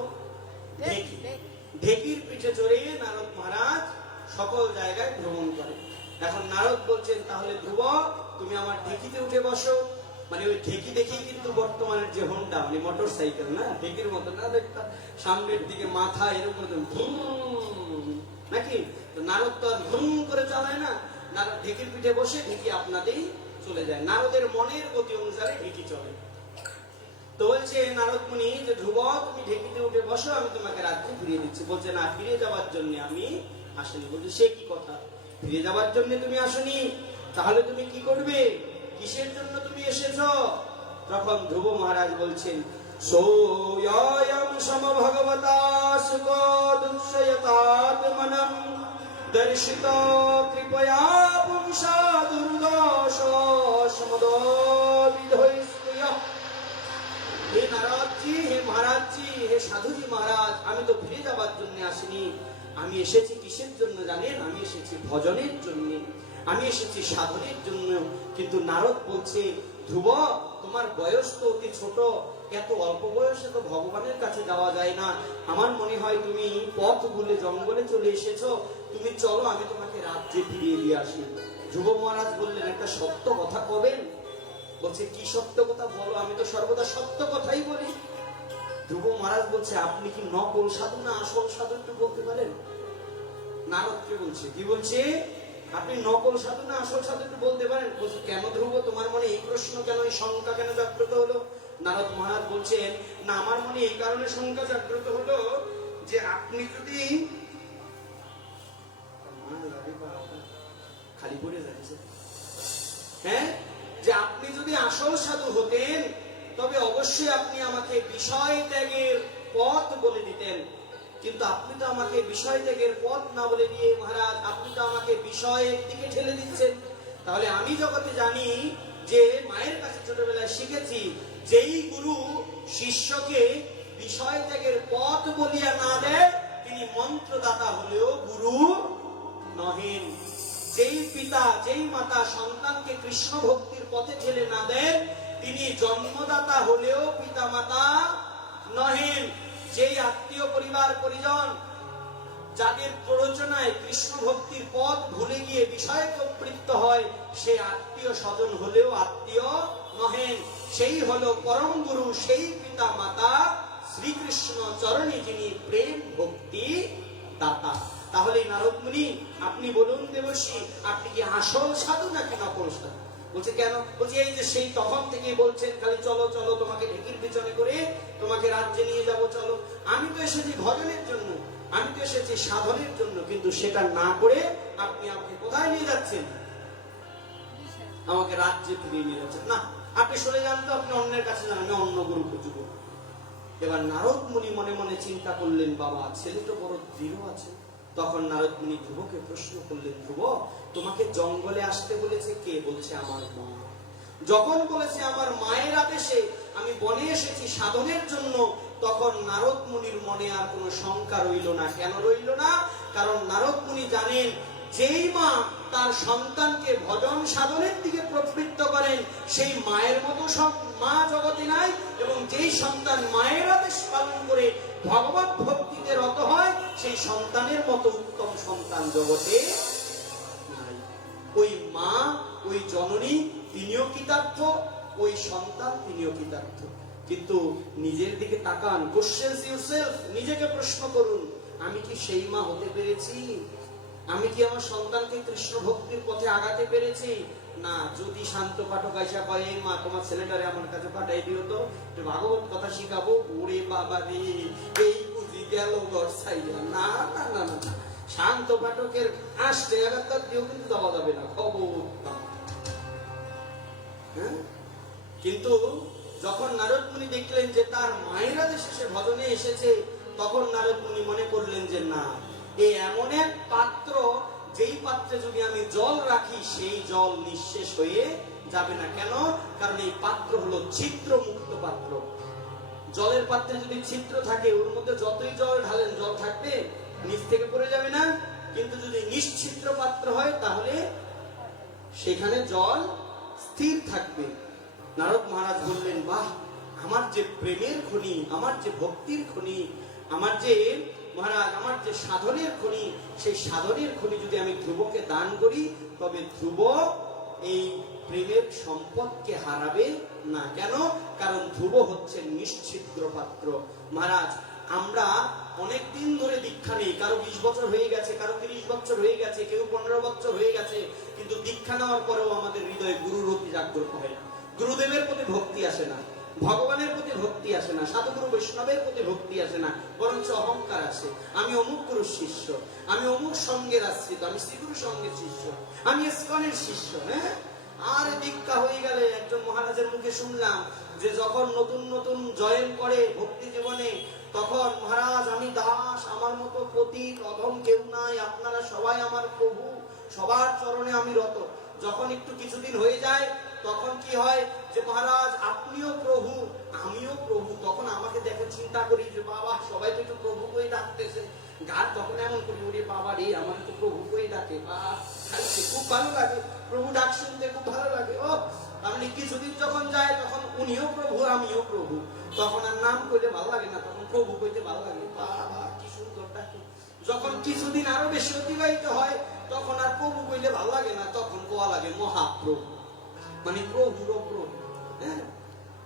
ঢেকি। ঢেকির পিঠে চড়ে নারদ মহারাজ সকল জায়গায় ভ্রমণ করে। এখন নারদ বলছেন, তাহলে ধ্রুব তুমি আমার ঢেকিতে উঠে বসো। মানে ওই ঢেকি দেখেই কিন্তু বর্তমানের যে হোন্ডা, মানে মোটর সাইকেল না, ঢেকির মতো না, দেখতা সামনের দিকে মাথা এরকম নাকি? তো নারদ তো আর ঘুম করে চালায় না, নারদ ঢেকির পিঠে বসে ঢেকি আপনাদেরই চলে যায়। নারদের মনের গতি অনুসারে ঢেকি চলে। তো বলছে নারদ মুনি যে, ধ্রুব তুমি ঢেকিতে উঠে বসো, আমি তোমাকে রাজ্যে ফিরিয়ে দিচ্ছি। বলছে, না, ফিরে যাওয়ার জন্য আমি আসিনি। বলছে, সে কি কথা? ফিরে যাওয়ার জন্য তুমি আসনি, তাহলে তুমি কি করবে? কিসের জন্য তুমি এসেছো? তখন ধ্রুব মহারাজ বলছেন, সোয়ম সম ভগবতা সুখো দুঃশয়তাত্মনম দর্শিত কৃপয়া পুংসা দুর্দশ সমদবিধৈস্তুয়। হে নারদজি, হে মহারাজজি, হে সাধুজি মহারাজ, আমি তো ফিরে যাবার জন্য আসিনি। আমি এসেছি কিসের জন্য জানেন? আমি এসেছি ভজনের জন্য, আমি এসেছি সাধনের জন্য। কিন্তু নারদ বলছে, ধ্রুব তোমার বয়স তো অতি ছোট, এত অল্প বয়সে তো ভগবানের কাছে যাওয়া যায় না। আমার মনে হয় তুমি পথ ভুলে জঙ্গলে চলে এসেছো। তুমি চলো, আমি তোমাকে রাজ্যে ফিরিয়ে দিয়ে আসি। ধ্রুব মহারাজ বললেন, একটা সত্য কথা কবেন? বলছে, কি সত্য কথা বলো? আমি তো সর্বদা সত্য কথাই বলি। ধ্রুব মহারাজ বলছে, আপনি কি নকল সাধু না আসল সাধু একটু বলতে পারেন? নারদকে বলছে, কি বলছে? আপনি নকল সাধু না আসল সাধু একটু বলতে পারেন? বলছে, কেন ধ্রুব, তোমার মনে এই প্রশ্ন কেন, এই শঙ্কা কেন জাগ্রত হলো? নারদ মহারাজ বলছেন, না, আমার মনে এই কারণে শঙ্কা জাগ্রত হলো যে আপনি যদি খালি পড়ে যাচ্ছে, হ্যাঁ, যে আপনি যদি আসল সাধু হতেন তবে অবশ্যই আপনি আমাকে বিষয় ত্যাগের পথ বলে দিতেন। কিন্তু আপনি তো আমাকে বিষয় ত্যাগের পথ না বলে দিয়ে মহারাজ, আপনি তো আমাকে বিষয়ের দিকে ঠেলে দিচ্ছেন। তাহলে আমি জগতে জানি যে মায়ের কাছে ছোটবেলায় শিখেছি, যেই গুরু শিষ্যকে বিষয় ত্যাগের পথ বলিয়া না দেয়, তিনি মন্ত্রদাতা হলেও গুরু নহেন। যেই পিতা, যেই মাতা সন্তানকে কৃষ্ণ ভক্তির পথে ঠেলে না দেন, তিনি জন্মদাতা হলেও পিতা মাতা নহেন। যেই আত্মীয় পরিবার পরিজন যাদের প্ররোচনায় কৃষ্ণ ভক্তির পথ ভুলে গিয়ে বিষয়ে প্রবৃত্ত হয়, সে আত্মীয় স্বজন হলেও আত্মীয় নহেন। সেই হলো পরম গুরু, সেই পিতা মাতা শ্রীকৃষ্ণ চরণে যিনি প্রেম ভক্তি দাতা। তাহলে নারদ মুনি, আপনি বলুন দেবশ্রী, আপনি কি আসল সাধু নাকি নকল সাধু? বলছে, কেন? বলছে, এই যে সেই তখন থেকে বলছেন খালি চলো চলো, তোমাকে ঢেকির পিছনে করে তোমাকে রাজ্যে নিয়ে যাব, চলো। আমি তো এসেছি ভজনের জন্য, আমি তো এসেছি সাধনের জন্য, কিন্তু সেটা না করে আপনি আমাকে কোথায় নিয়ে যাচ্ছেন? আমাকে রাজ্যে ফিরিয়ে নিয়ে যাচ্ছেন। না, আপনি সরে যান তো, আপনি অন্যের কাছে যান, আমি অন্য গুরু খুঁজব। এবার নারদ মুনি মনে মনে চিন্তা করলেন, বাবা ছেলে তো বড় দৃঢ় আছে। তখন নারদ মুনি ধ্রুবকে প্রশ্ন করলেন, ধ্রুব তোমাকে জঙ্গলে আসতে বলেছে কে? বলছে, আমার মা। যখন বলেছে আমার মায়ের আদেশে আমি বনে এসেছি সাধনের জন্য, তখন নারদ মুনির মনে আর কোনো শঙ্কা রইল না। কেন রইল না? কারণ নারদ মুনি জানেন, যেই মা তার সন্তানকে ভজন সাধনের দিকে প্রবৃত্ত করেন, সেই মায়ের মতো মা জগতে নাই। এবং যেই সন্তান মায়ের আদেশ পালন করে ভগবত ভক্তিতে রত হয়, সেই সন্তানের মতো উত্তম সন্তান জগতে নাই। ওই মা, ওই জননী, তিনিও কৃতার্থ, ওই সন্তান তিনিও কৃতার্থ। কিন্তু নিজের দিকে তাকান, কোশ্চেন ইউরসেলফ, নিজেকে প্রশ্ন করুন, আমি কি সেই মা হতে পেরেছি? আমি কি আমার সন্তানকে কৃষ্ণ ভক্তির পথে আগাতে পেরেছি? না। যদি শান্ত পাঠক আইসা কয়, এই মা তোমার ছেলেটারে আমার কাছে পাঠাই দিও তো, একটু ভাগবত কথা শিখাবো, ওরে বাবা রে, এই বুঝি গেল গড়ছাইয়া। না না না না, শান্ত পাঠকের আসতে এবার দিয়েও কিন্তু দেওয়া যাবে না, খবর। হ্যাঁ, কিন্তু যখন নারদ মুনি দেখলেন যে তার মায়ের আদেশে সে ভজনে এসেছে, তখন নারদ মুনি মনে করলেন যে না, এই এমন এক পাত্র, যেই পাত্রে যদি আমি জল রাখি সেই জল নিঃশেষ হয়ে যাবে না। কেন? কারণ এই পাত্র হলো ছিদ্র মুক্ত পাত্র। জলের পাত্রে যদি ছিদ্র থাকে, ওর মধ্যে যতই জল ঢালেন জল থাকবে, নিচ থেকে পড়ে যাবে না। কিন্তু যদি নিশ্ছিদ্র পাত্র হয় তাহলে সেখানে জল স্থির থাকবে। নারদ মহারাজ বললেন, বাহ, আমার যে প্রেমের খনি, আমার যে ভক্তির খনি, আমার যে মহারাজ, আমার যে সাধনের খনি, সেই সাধনের খনি যদি আমি ধ্রুবকে দান করি, তবে ধ্রুব এই প্রেমের সম্পদকে হারাবে না। কেন? কারণ ধ্রুব হচ্ছে নিশ্ছিদ্র পাত্র। মহারাজ, আমরা অনেক দিন ধরে দীক্ষা নেই, কারো 20 বছর হয়ে গেছে, কারো 30 বছর হয়ে গেছে, কেউ 15 বছর হয়ে গেছে, কিন্তু দীক্ষা নেওয়ার পরেও আমাদের হৃদয়ে গুরুর অতি জাগ্রত হয় না। গুরুদেবের প্রতি ভক্তি আসে না, ভগবানের প্রতি ভক্তি আসে না, সাধুগুরু বৈষ্ণবের প্রতি ভক্তি আসে না, বরঞ্চ অহংকার আসে। আমি অমুক গুরুর শিষ্য, আমি অমুক সঙ্গের আশ্রিত, আমি শ্রীগুরু সঙ্গের শিষ্য, আমি ইস্কনের শিষ্য। হ্যাঁ, আর দীক্ষা হয়ে গেলে একজন মহারাজের মুখে শুনলাম যে যখন নতুন নতুন জয়েন করে ভক্তি জীবনে, তখন মহারাজ, আমি দাস, আমার মতো পতিত অধম কেউ নাই, আপনারা সবাই আমার প্রভু, সবার চরণে আমি রত। যখন একটু কিছুদিন হয়ে যায়, তখন কি হয় যে মহারাজ আপনিও প্রভু, আমিও প্রভু। তখন আমাকে দেখে চিন্তা করি যে বাবা, সবাই তো একটু প্রভু করে ডাকতেছে, গান তখন এমন করি, ওরে বাবা রে, আমার তো প্রভু করে ডাকে, বা খাইছে, খুব ভালো লাগে, প্রভু ডাক শুনতে খুব ভালো লাগে। ও তাহলে কিছুদিন যখন যায়, তখন উনিও প্রভু, আমিও প্রভু, তখন আর নাম কইতে ভালো লাগে না, তখন প্রভু কইতে ভালো লাগে। বাবা কি সুন্দর ডাকে। যখন কিছুদিন আরো বেশি অতিবাহিত হয়, তখন আর প্রভু কইলে ভালো লাগে না, তখন কোয়া লাগে মহাপ্রভু, মানে প্রভুর প্রভু। হ্যাঁ,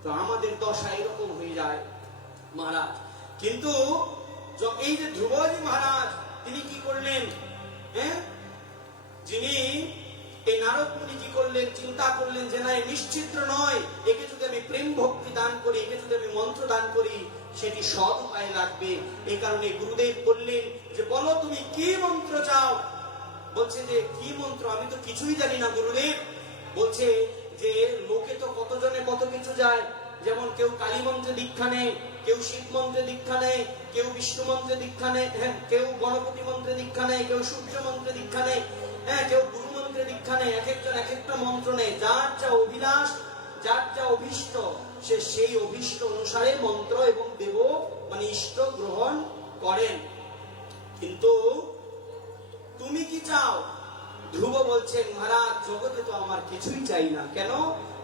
তো আমাদের দশা এরকম হয়ে যায় মহারাজ। কিন্তু এই যে ধ্রুবজি মহারাজ, তিনি কি করলেন? হ্যাঁ, যিনি এই নারদ মুনি কি করলেন? চিন্তা করলেন যে না, নিশ্চিত্র নয়, একে যদি আমি প্রেম ভক্তি দান করি, একে যদি আমি মন্ত্র দান করি, সেটি সৎ উপায় লাগবে। এই কারণে গুরুদেব বললেন যে বলো তুমি কি মন্ত্র চাও। বলছে যে কি মন্ত্র, আমি তো কিছুই জানি না গুরুদেব। বলছে যে লোকে তো কতজনে কত কিছু যায়, যেমন কেউ কালী মন্ত্রে দীক্ষা নেয়, কেউ শিব মন্ত্রে দীক্ষা নেয়, কেউ বিষ্ণু মন্ত্রে দীক্ষা নেয়, হ্যাঁ, কেউ গণপতি মন্ত্রে দীক্ষা নেয়, কেউ সূর্য মন্ত্রে দীক্ষা নেয়, হ্যাঁ, কেউ গুরু মন্ত্রে দীক্ষা নেয়। এক একজন এক একটা মন্ত্র নেয়। যার যা অভিলাষ, যার যা অভীষ্ট, সে সেই অভীষ্ট অনুসারে মন্ত্র এবং দেব মানে ইষ্ট গ্রহণ করেন। কিন্তু তুমি কি চাও? ধ্রুব বলছেন, মহারাজ, জগতে তো আমার কিছুই চাই না। কেন?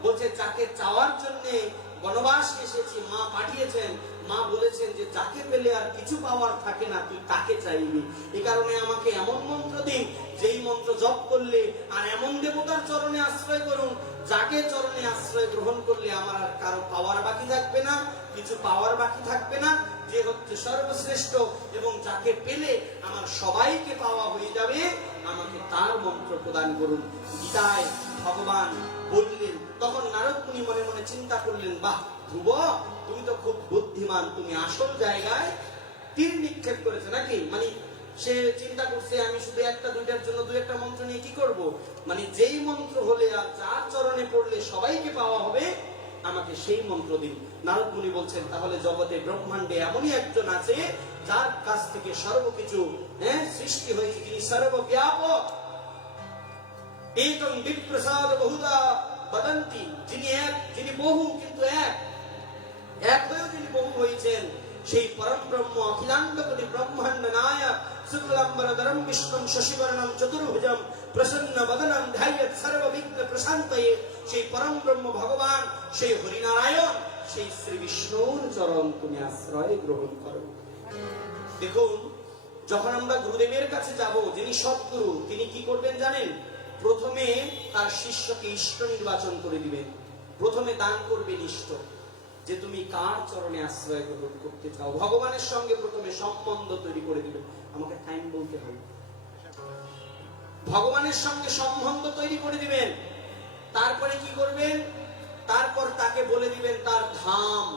বলছে যাকে চাওয়ার জন্য বনবাস এসেছি, মা পাঠিয়েছেন, মা বলেছেন যে যাকে পেলে আর কিছু পাওয়ার থাকে না, তুই তাকে চাইবি। এই কারণে আমাকে এমন মন্ত্র দিন, যেই মন্ত্র জপ করলে, আর এমন দেবতার চরণে আশ্রয় করুন, যাকে চরণে আশ্রয় গ্রহণ করলে আমার আর কারো পাওয়ার বাকি থাকবে না, কিছু পাওয়ার বাকি থাকবে না, যে হচ্ছে সর্বশ্রেষ্ঠ, এবং যাকে পেলে আমার সবাইকে পাওয়া হয়ে যাবে, আমাকে তার মন্ত্র প্রদান করুন। গীতায় ভগবান বললেন। তখন নারদ মুনি মনে মনে চিন্তা করলেন, বাহ ধ্রুব, তুমি তো খুব বুদ্ধিমান, তুমি আসল জায়গায় তীর নিক্ষেপ করেছে নাকি। মানে সে চিন্তা করছে আমি শুধু একটা দুইটার জন্য দুই একটা মন্ত্র নিয়ে কি করব, মানে যেই মন্ত্র হলে আর যার চরণে পড়লে সবাইকে পাওয়া হবে, আমাকে সেই মন্ত্র দিন। নারদ মুনি বলছেন, তাহলে জগতে ব্রহ্মাণ্ডে এমনই একজন আছে যার কাছ থেকে সর্বকিছু সৃষ্টি হয়েছে, যিনি সর্বব্যাপক। একং বিপ্রসাদ বহুধা বদন্তি, যিনি এক, যিনি বহু কিন্তু এক, এক হয়েও যিনি বহু হয়েছেন, সেই পরম ব্রহ্ম অখিলাণ্ডকোটি ব্রহ্মাণ্ড নায়ক শুক্লাম্বরধরম বিষ্ণুম শশিবর্ণম চতুর্ভুজম প্রসন্ন বদনম ধ্যায়ত সর্ববিঘ্ন প্রশান্তয়ে, সেই পরম ব্রহ্ম ভগবান, সেই হরিনারায়ণ, সেই শ্রী বিষ্ণুর চরণ তুমি আশ্রয় গ্রহণ করো। দেখুন, যখন আমরা গুরুদেবের কাছে যাব, যিনি সৎগুরু, তিনি কি করবেন জানেন? প্রথমে তার শিষ্যকে ইষ্ট নির্বাচন করে দিবেন। প্রথমে দান করবেন ইষ্ট, যে তুমি কার চরণে আশ্রয় গ্রহণ করতে চাও। ভগবানের সঙ্গে প্রথমে সম্বন্ধ তৈরি করে দিবেন। আমাকে টাইম বলতে হবে। ভগবানের সঙ্গে সম্বন্ধ তৈরি করে দিবেন। তারপরে কি করবেন? তারপর তাকে বলে দিবেন তার ধাম।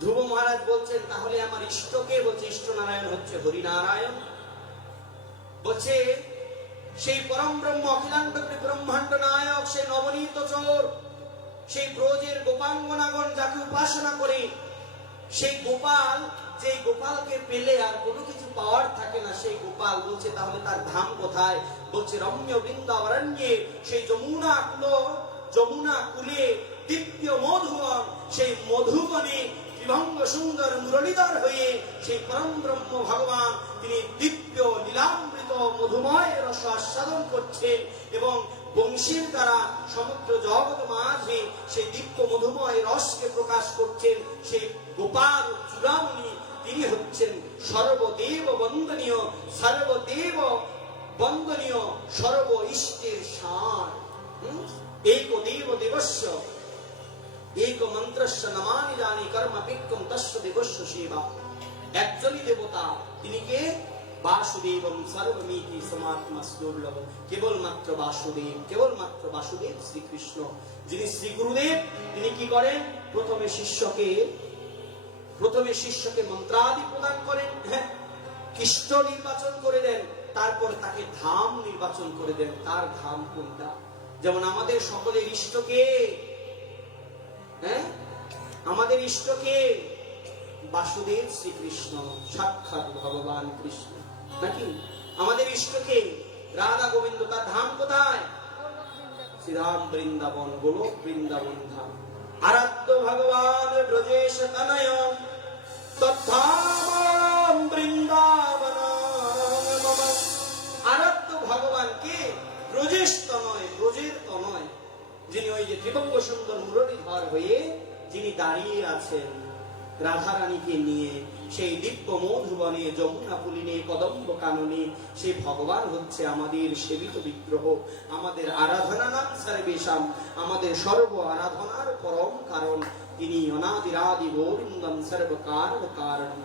ধ্রুব মহারাজ বলছেন, তাহলে আমার ইষ্টকে? বলছে ইষ্ট নারায়ণ হচ্ছে হরিনারায়ণ। বলছে সেই পরম ব্রহ্ম অখিলাণ্ড ব্রহ্মাণ্ড নায়ক, সেই নবনীত চোর, সেই ব্রজের গোপাঙ্গনাগণ যাকে উপাসনা করে, সেই গোপাল, যে গোপালকে পেলে আর কোনো কিছু পাওয়ার থাকে না, সেই গোপাল বলছে তাহলে তার ধাম কোথায়? বলছে রম্য বৃন্দাবরণ্যে, সেই যমুনা কুলে দিব্য মধুবন, সেই মধুবনে বিভঙ্গ সুন্দর মুরলীধর হয়ে সেই পরম ব্রহ্ম ভগবান তিনি দিব্য লীলামৃত মধুময় রস আস্বাদন করছেন এবং বংশীর দ্বারা সমগ্র জগৎ মাঝে সেই দিব্য মধুময় রসকে প্রকাশ করছেন। সেই গোপাল চূড়ামণি তিনি হচ্ছেন সর্বদেব বন্দনীয়, সর্ব ইষ্টের সার। এক দেব দেবস্য এক মন্ত্রস্য নমানি জানি কর্মাপিক্কম তস্য দেবস্য সেবা। একজনই দেবতা, তিনি কে? বাসুদেবম সর্বমিতি সমাত্মা দুর্লভ। কেবলমাত্র বাসুদেব শ্রীকৃষ্ণ, যিনি শ্রী গুরুদেব। তিনি কি করেন? প্রথমে শিষ্যকে মন্ত্রাদি প্রদান করেন, হ্যাঁ, কৃষ্ণ নির্বাচন করে দেন, তারপর তাকে ধাম নির্বাচন করে দেন। তার ধাম কোনটা? যেমন আমাদের সকলের ইষ্টকে, হ্যাঁ, আমাদের ইষ্টকে বাসুদেব শ্রীকৃষ্ণ, সাক্ষাৎ ভগবান কৃষ্ণ, নাকি? আমাদের ইষ্টকে রাধা গোবিন্দ, তার ধাম কোথায়? শ্রীরাম বৃন্দাবন, গোলক বৃন্দাবন ধাম। আরাধ্য ভগবান ব্রজেশ তনয় তদ্ধাম বৃন্দাবনম মম। আরাধ্য ভগবান কে? ব্রজেশ তনয়, ব্রজের তনয়, যিনি ওই যে ত্রিভঙ্গ সুন্দর মুরলীধর হয়ে যিনি দাঁড়িয়ে আছেন রাধারানীকে নিয়ে সেই দিব্য মধুবনে, যমুনা পুলিনে, কদম্ব কাননে, সেই ভগবান হচ্ছে আমাদের সেবিত বিগ্রহ, আমাদের আরাধনা নাম সর্বেশাম, আমাদের সর্ব আরাধনার পরম কারণ। তিনি অনাদিরাদি গোবিন্দম সর্বকারণ কারণ।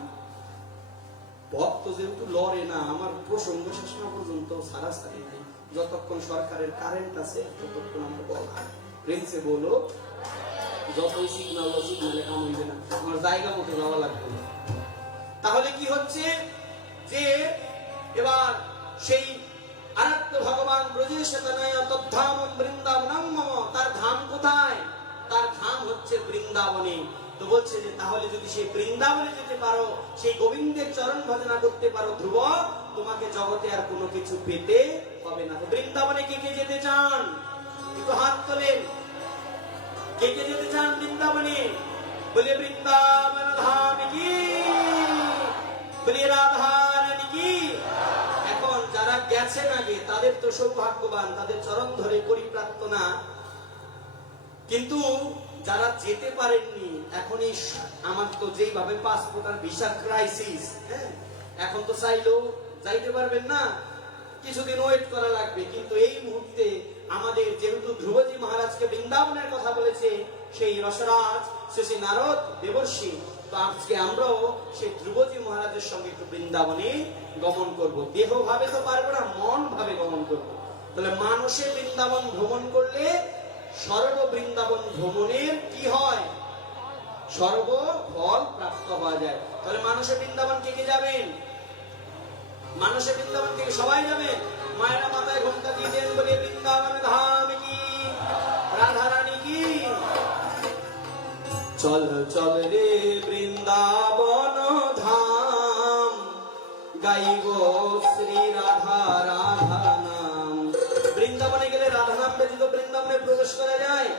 ভক্ত যেহেতু লড়ে না, আমার প্রসঙ্গ শেষ না পর্যন্ত সারাসারি নাই। যতক্ষণ সরকারের কারেন্ট আছে ততক্ষণ আমরা বলা প্রিন্সে বলো, যতই সিগনালে কাম হইবে না, আমার জায়গা মতো যাওয়া লাগবে না। তাহলে কি হচ্ছে যে এবার সেই আরাধ্য ভগবান ব্রজেশ তনয় তদ্ধাম বৃন্দাবনম মম, তার ধাম কোথায়? তার ধাম হচ্ছে বৃন্দাবনে। তো বলছে যে তাহলে যদি সেই বৃন্দাবনে যেতে পারো, সেই গোবিন্দের চরণ ভজনা করতে পারো, ধ্রুব, তোমাকে জগতে আর কোনো কিছু পেতে হবে না। তো বৃন্দাবনে কে কে যেতে চান? একটু হাত তোলেন। কে কে যেতে চান বৃন্দাবনে? বলে বৃন্দাবন ধাম কি, বলে রাধা রানী কি। এখন যারা গেছেন আগে তাদের তো সৌভাগ্যবান, তাদের চরণ ধরে করি প্রার্থনা। কিন্তু যারা যেতে পারেননি, এখন আমার তো যেইভাবে পাসপোর্ট আর ভিসা ক্রাইসিস, হ্যাঁ, এখন তো চাইলেও যাইতে পারবেন না, কিছুদিন ওয়েট করা লাগবে। কিন্তু এই মুহূর্তে আমাদের যেহেতু ধ্রুবজি মহারাজকে বৃন্দাবনের কথা বলেছে সেই রসরাজ শ্রী নারদ দেবর্ষি, তো আজকে আমরাও সেই ধ্রুবজি মহারাজের সঙ্গে একটু বৃন্দাবনে গমন করব। দেহ ভাবে তো পারবো না, মন ভাবে গমন করব। তাহলে মানুষে বৃন্দাবন ভ্রমণ করলে সর্ব বৃন্দাবন ভ্রমণের কি হয়? সর্ব ফল প্রাপ্ত হওয়া যায়। তাহলে মানুষে বৃন্দাবন কে কে যাবেন? মানুষে বৃন্দাবন থেকে সবাই যাবেন। মায়েরা মাথায় ঘোমটা দিয়ে দেন, বলে বৃন্দাবন ধাম কি, রাধা রানী কি। চল চল রে বৃন্দাবন ধাম, গাইব শ্রী রাধা রাধা নাম। বৃন্দাবনে গেলে রাধা নাম ব্যতীত বৃন্দাবনে প্রবেশ করা যায়?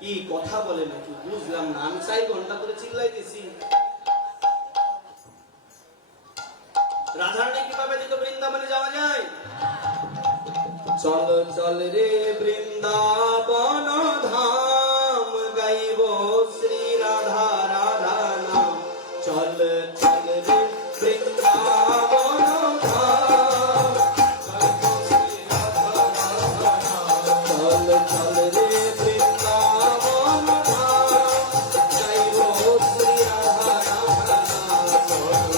কি কথা বলে নাকি বুঝলাম না। আমি 4 ঘন্টা ধরে চিল্লাইতেছি। রাধারানী কিভাবে দিত বৃন্দাবনে যাওয়া যায়? চল চল রে বৃন্দাবন ধাম, গাইব শ্রী রাধা রাধা নাম। চল চল রে বৃন্দাবন ধাম, চল চল রে বৃন্দাবন ধাম, গাইব শ্রী রাধা রাধা নাম। চল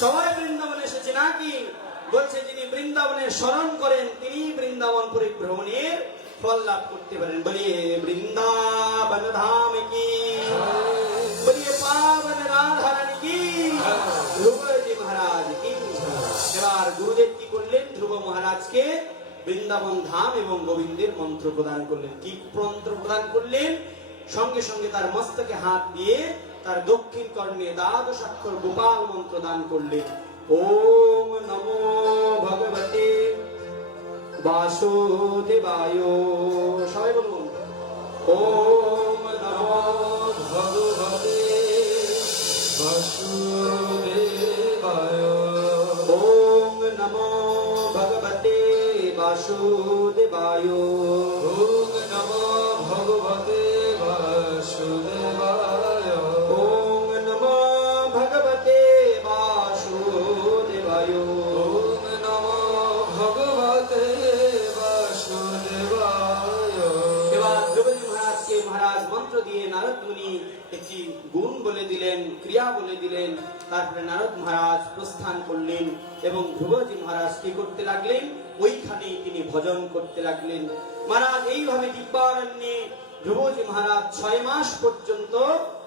সবাই বৃন্দাবনে এসেছে নাকি? বলছে যিনি বৃন্দাবনের স্মরণ করেন তিনি বৃন্দাবন পরিভ্রমণের ফল লাভ করতে পারেন। বলিয়ে বৃন্দাবন ধাম কি, বলিয়ে পাবন রাধা রানী কি, ধ্রুবজি মহারাজ কি। এবার গুরুদেব কি করলেন? ধ্রুব মহারাজকে বৃন্দাবন ধাম এবং গোবিন্দের মন্ত্র প্রদান করলেন। কি মন্ত্র প্রদান করলেন? সঙ্গে সঙ্গে তার মস্তকে হাত দিয়ে তার দক্ষিণ কর্ণে দ্বাদশ অক্ষর গোপাল মন্ত্র দান করলেন। ওম নমো ভগবতে বাসুদেবায়। সবাই বলুন ওম নমো ভগবতে বাসুদেবায়। ওম নমো ভগবতে বাসুদেবায়। ওম নমো ভগবতে বাসুদেবায়। ওম নমো ভগবতে বাসুদেবায়। ওম নমো ভগবতে বাসুদেবায়। এবার ধ্রুবজি মহারাজকে মহারাজ মন্ত্র দিয়ে নারদ মুনি একটি গুণ বলে দিলেন, ক্রিয়া বলে দিলেন। তারপরে নারদ মহারাজ প্রস্থান করলেন এবং ধ্রুবজি মহারাজ কি করতে লাগলেন? ওইখানেই তিনি ভজন করতে লাগলেন। মহারাজ এইভাবে দিব্যারণ্যে ধ্রুবজি মহারাজ 6 মাস পর্যন্ত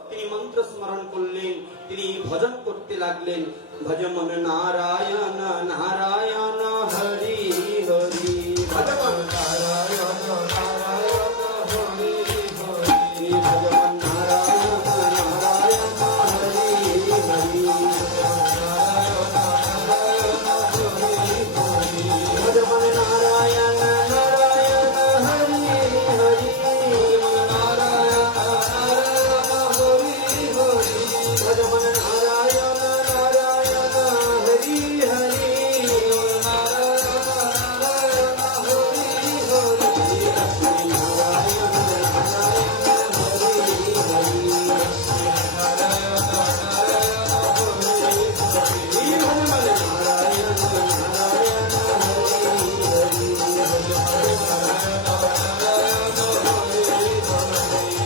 তিনি মন্ত্র স্মরণ করলেন, তিনি ভজন করতে লাগলেন। ভজমন নারায়ণ নারায়ণ হরি হরি, ভজমন নারায়ণ নারায়ণ হরি হরি। ভজমন নারায়ণ নারায়ণ হরি হরি, ভজমন নারায়ণ নারায়ণ হরি হরি, ভজমন নারায়ণ নারায়ণ হরি হরি,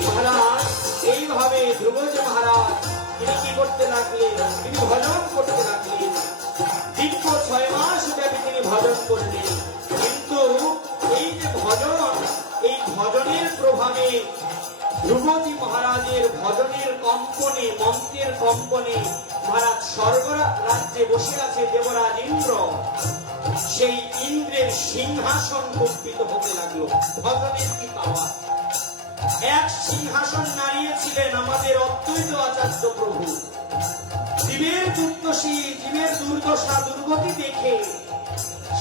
মহারাজ এইভাবে ধ্রুবজি মহারাজ তিনি কি করতে লাগলেন? তিনি ভজন করতে লাগলেন। দীর্ঘ 6 মাস ব্যাপী তিনি ভজন করলেন। কিন্তু এই যে ভজন, এই ভজনের প্রভাবে ধ্রুবজি মহারাজের ভজনের কম্পনে, মন্ত্রের কম্পনে মহারাজ স্বর্গ রাজ্যে বসে আছে দেবরাজ ইন্দ্র। সেই ইন্দ্রের সিংহাসন কম্পিত হতে লাগলো। ভজনের কি পাওয়া! এক সিংহাসন নাড়িয়েছিলেন আমাদের অদ্বৈত আচার্য প্রভু। জীবের দুর্দশী, জীবের দুর্দশা দুর্গতি দেখে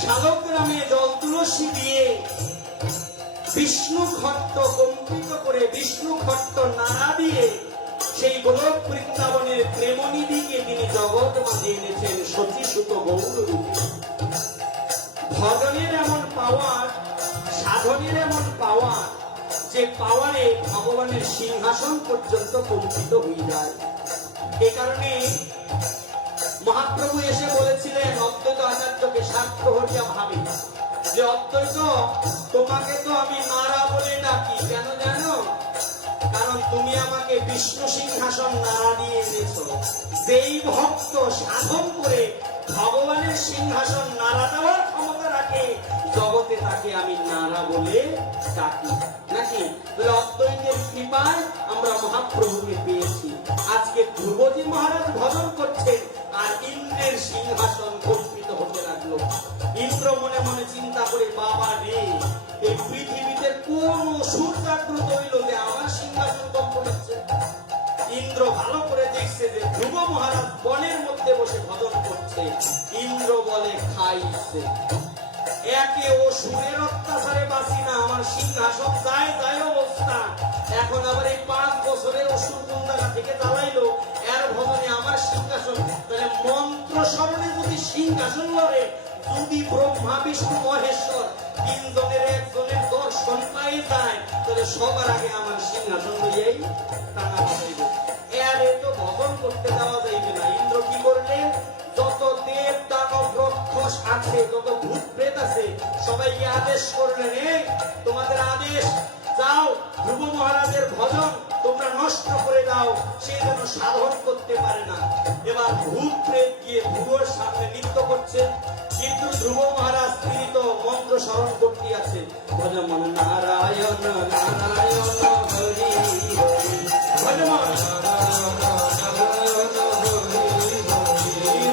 শালগ্রামে জল তুলসী দিয়ে বিষ্ণু খট্ট কম্পিত করে, বিষ্ণু খট্ট নাড়া দিয়ে সেই গোলক বৃন্দাবনের প্রেমনিধিকে তিনি জগৎ মাঝে এনেছেন সতীসুত গৌর রূপে। ভজনের এমন পাওয়ার, সাধনের এমন পাওয়ার, যে পাওয়ারে ভগবানের সিংহাসন পর্যন্ত কম্পিত হয়ে যায়। এ কারণে মহাপ্রভু এসে বলেছিলেন অদ্বৈত আচার্যকে সাক্ষ্য হরিয়া ভাবি যে অদ্বৈত তোমাকে তো আমি নারা বলে ডাকি, কেন জানো? কারণ তুমি আমাকে বিষ্ণু সিংহাসন নাড়া দিয়ে এনেছ। যেই ভক্ত সাধন করে ভগবানের সিংহাসন নাড়া দেওয়ার ক্ষমতা রাখে জগতে তাকে আমি নারা বলে ডাকি। নাকি অদ্বৈতের কৃপায় আমরা মহাপ্রভুকে পেয়েছি। আজকে ধ্রুবজি মহারাজ ভজন করছেন আর ইন্দ্রের সিংহাসন কল্পিত হতে লাগলো। ইন্দ্র মনে মনে চিন্তা করে, বাবা রে, এই পৃথিবীতে কোন অসুর জাগ্রত হইল যে আমার সিংহাসন কম্পন হচ্ছে? ইন্দ্র ভালো করে দেখছে যে ধ্রুব মহারাজ বনের মধ্যে বসে ভজন করছে। ইন্দ্র বলে, খাইছে। একে অসুরের অত্যাচারে বাঁচি না, আমার সিংহাসন যায় যায় অবস্থা। এখন আবার এই 5 বছরের অসুর কোন জায়গা থেকে জ্বালাইলো, এর ভজনে আমার সিংহাসন। তাহলে মন্ত্র স্মরণে যদি সিংহাসন লড়ে, যদি ব্রহ্মা বিষ্ণু মহেশ্বর 3 জনের একজনের দর্শন পাই যায়, তাহলে সবার আগে আমার সিংহাসন লইয়াই টানা বাজাইব। এর তো ভজন করতে দেওয়া যাইবে না। ইন্দ্র কি করলেন? যত দেব দানব রাক্ষস আছে, যত ভূত প্রেত আছে, সবাইকে আদেশ করলেন, এই তোমাদের আদেশ, যাও ধ্রুব মহারাজের ভজন তোমরা জীবনটা নষ্ট করে দাও, সে যেন সাধন করতে পারে না। এবার ভূত প্রেত গিয়ে ধ্রুবর সামনে নৃত্য করছে, কিন্তু ধ্রুব মহারাজ তিনি তো মন্ত্র স্মরণ করতে আছে, ভজমন নারায়ণ নারায়ণ হরি হরি, ভজমন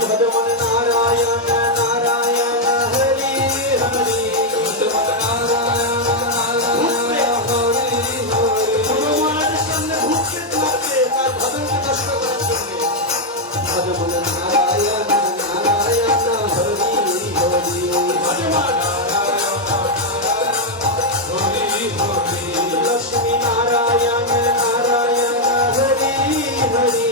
ভজমন নারায়ণ নারায়ণ হরি হরি। ধ্রুব মহারাজের সামনে ভূত প্রেত লাগছে তার ভজনকে নষ্ট করার জন্য। ভজমন নারায়ণ নারায়ণ হরি হরি, ভজমন লক্ষ্মী নারায়ণ নারায়ণ হরি হরি,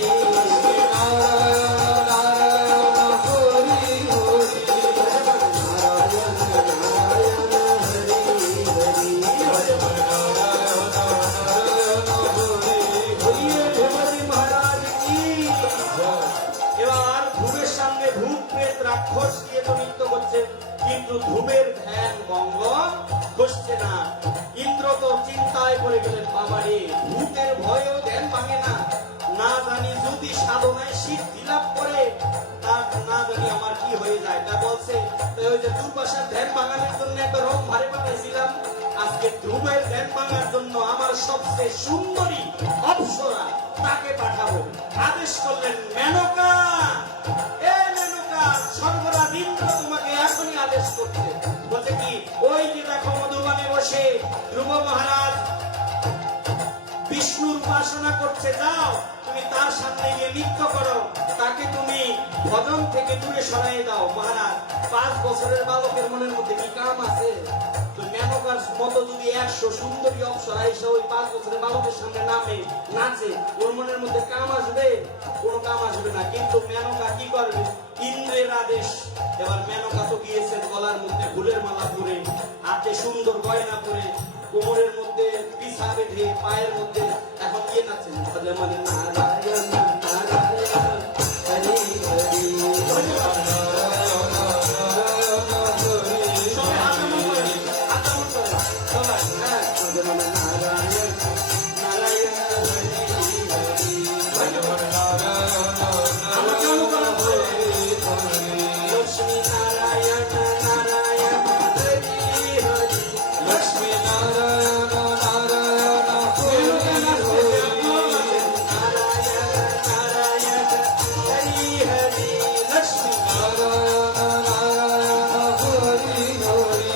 এবার ধ্রুবের সামনে ভূত প্রেত রাক্ষস দিয়ে তো নৃত্য করছে, কিন্তু ধ্রুবের ধ্যান ভঙ্গ হচ্ছে না। ইন্দ্র তো চিন্তায় পড়ে গেলেন, বাবারে ভূতের ভয়েও ধ্যান ভাঙে না, না জানি যদি সাধনায় সিদ্ধি লাভ করে তার না জানি আমার কি হয়ে যায়। তা বলছে ওই যে দুর্বাসার ধ্যান ভাঙানোর জন্য একটা রোগ ভারে পাঠিয়েছিলাম, আজকে ধ্রুবের ধ্যান ভাঙার জন্য আমার সবচেয়ে সুন্দরী অপ্সরা তাকে পাঠাবো। আদেশ করলেন, মেনকা এ মেনকা, সর্বরাজ ইন্দ্র তোমাকে এখনই আদেশ করছে। বলছে কি, ওই যে দেখো মধুবনে বসে ধ্রুব মহারাজ বিষ্ণুর উপাসনা করছে, যাও তুমি তার সামনে গিয়ে নৃত্য করো, তাকে তুমি ভজন থেকে দূরে সরাই দাও। মহারাজ 5 বছরের বালকের মনের মধ্যে কি কাম আছে? তো মেনকার মতো যদি 100 সুন্দরী অপ্সরা এসে ওই 5 বছরের বালকের সামনে নামে নাচে, ওর মনের মধ্যে কাম আসবে? কোনো কাম আসবে না। কিন্তু মেনকা কি করবে? ইন্দ্রের আদেশ। এবার মেনকা তো গিয়েছেন গলার মধ্যে ফুলের মালা পরে, হাতে সুন্দর গয়না পরে, কোমরের মধ্যে পিছা বেঁধে, পায়ের মধ্যে এখন গিয়ে নাচেন, ভজমন নারায়ণ নারায়ণ হরি হরি, সবাই হাতামন করে, হাতামন করে সবাই, হ্যাঁ, ভজমন নারায়ণ নারায়ণ হরি হরি, ভজমন আমার কেমন করা হয়? লক্ষ্মী নারায়ণ নারায়ণ হরি হরি, লক্ষ্মী নারায়ণ নারায়ণ হরি হরি, নারায়ণ নারায়ণ হরি হরি, লক্ষ্মী নারায়ণ নারায়ণ হরি হরি,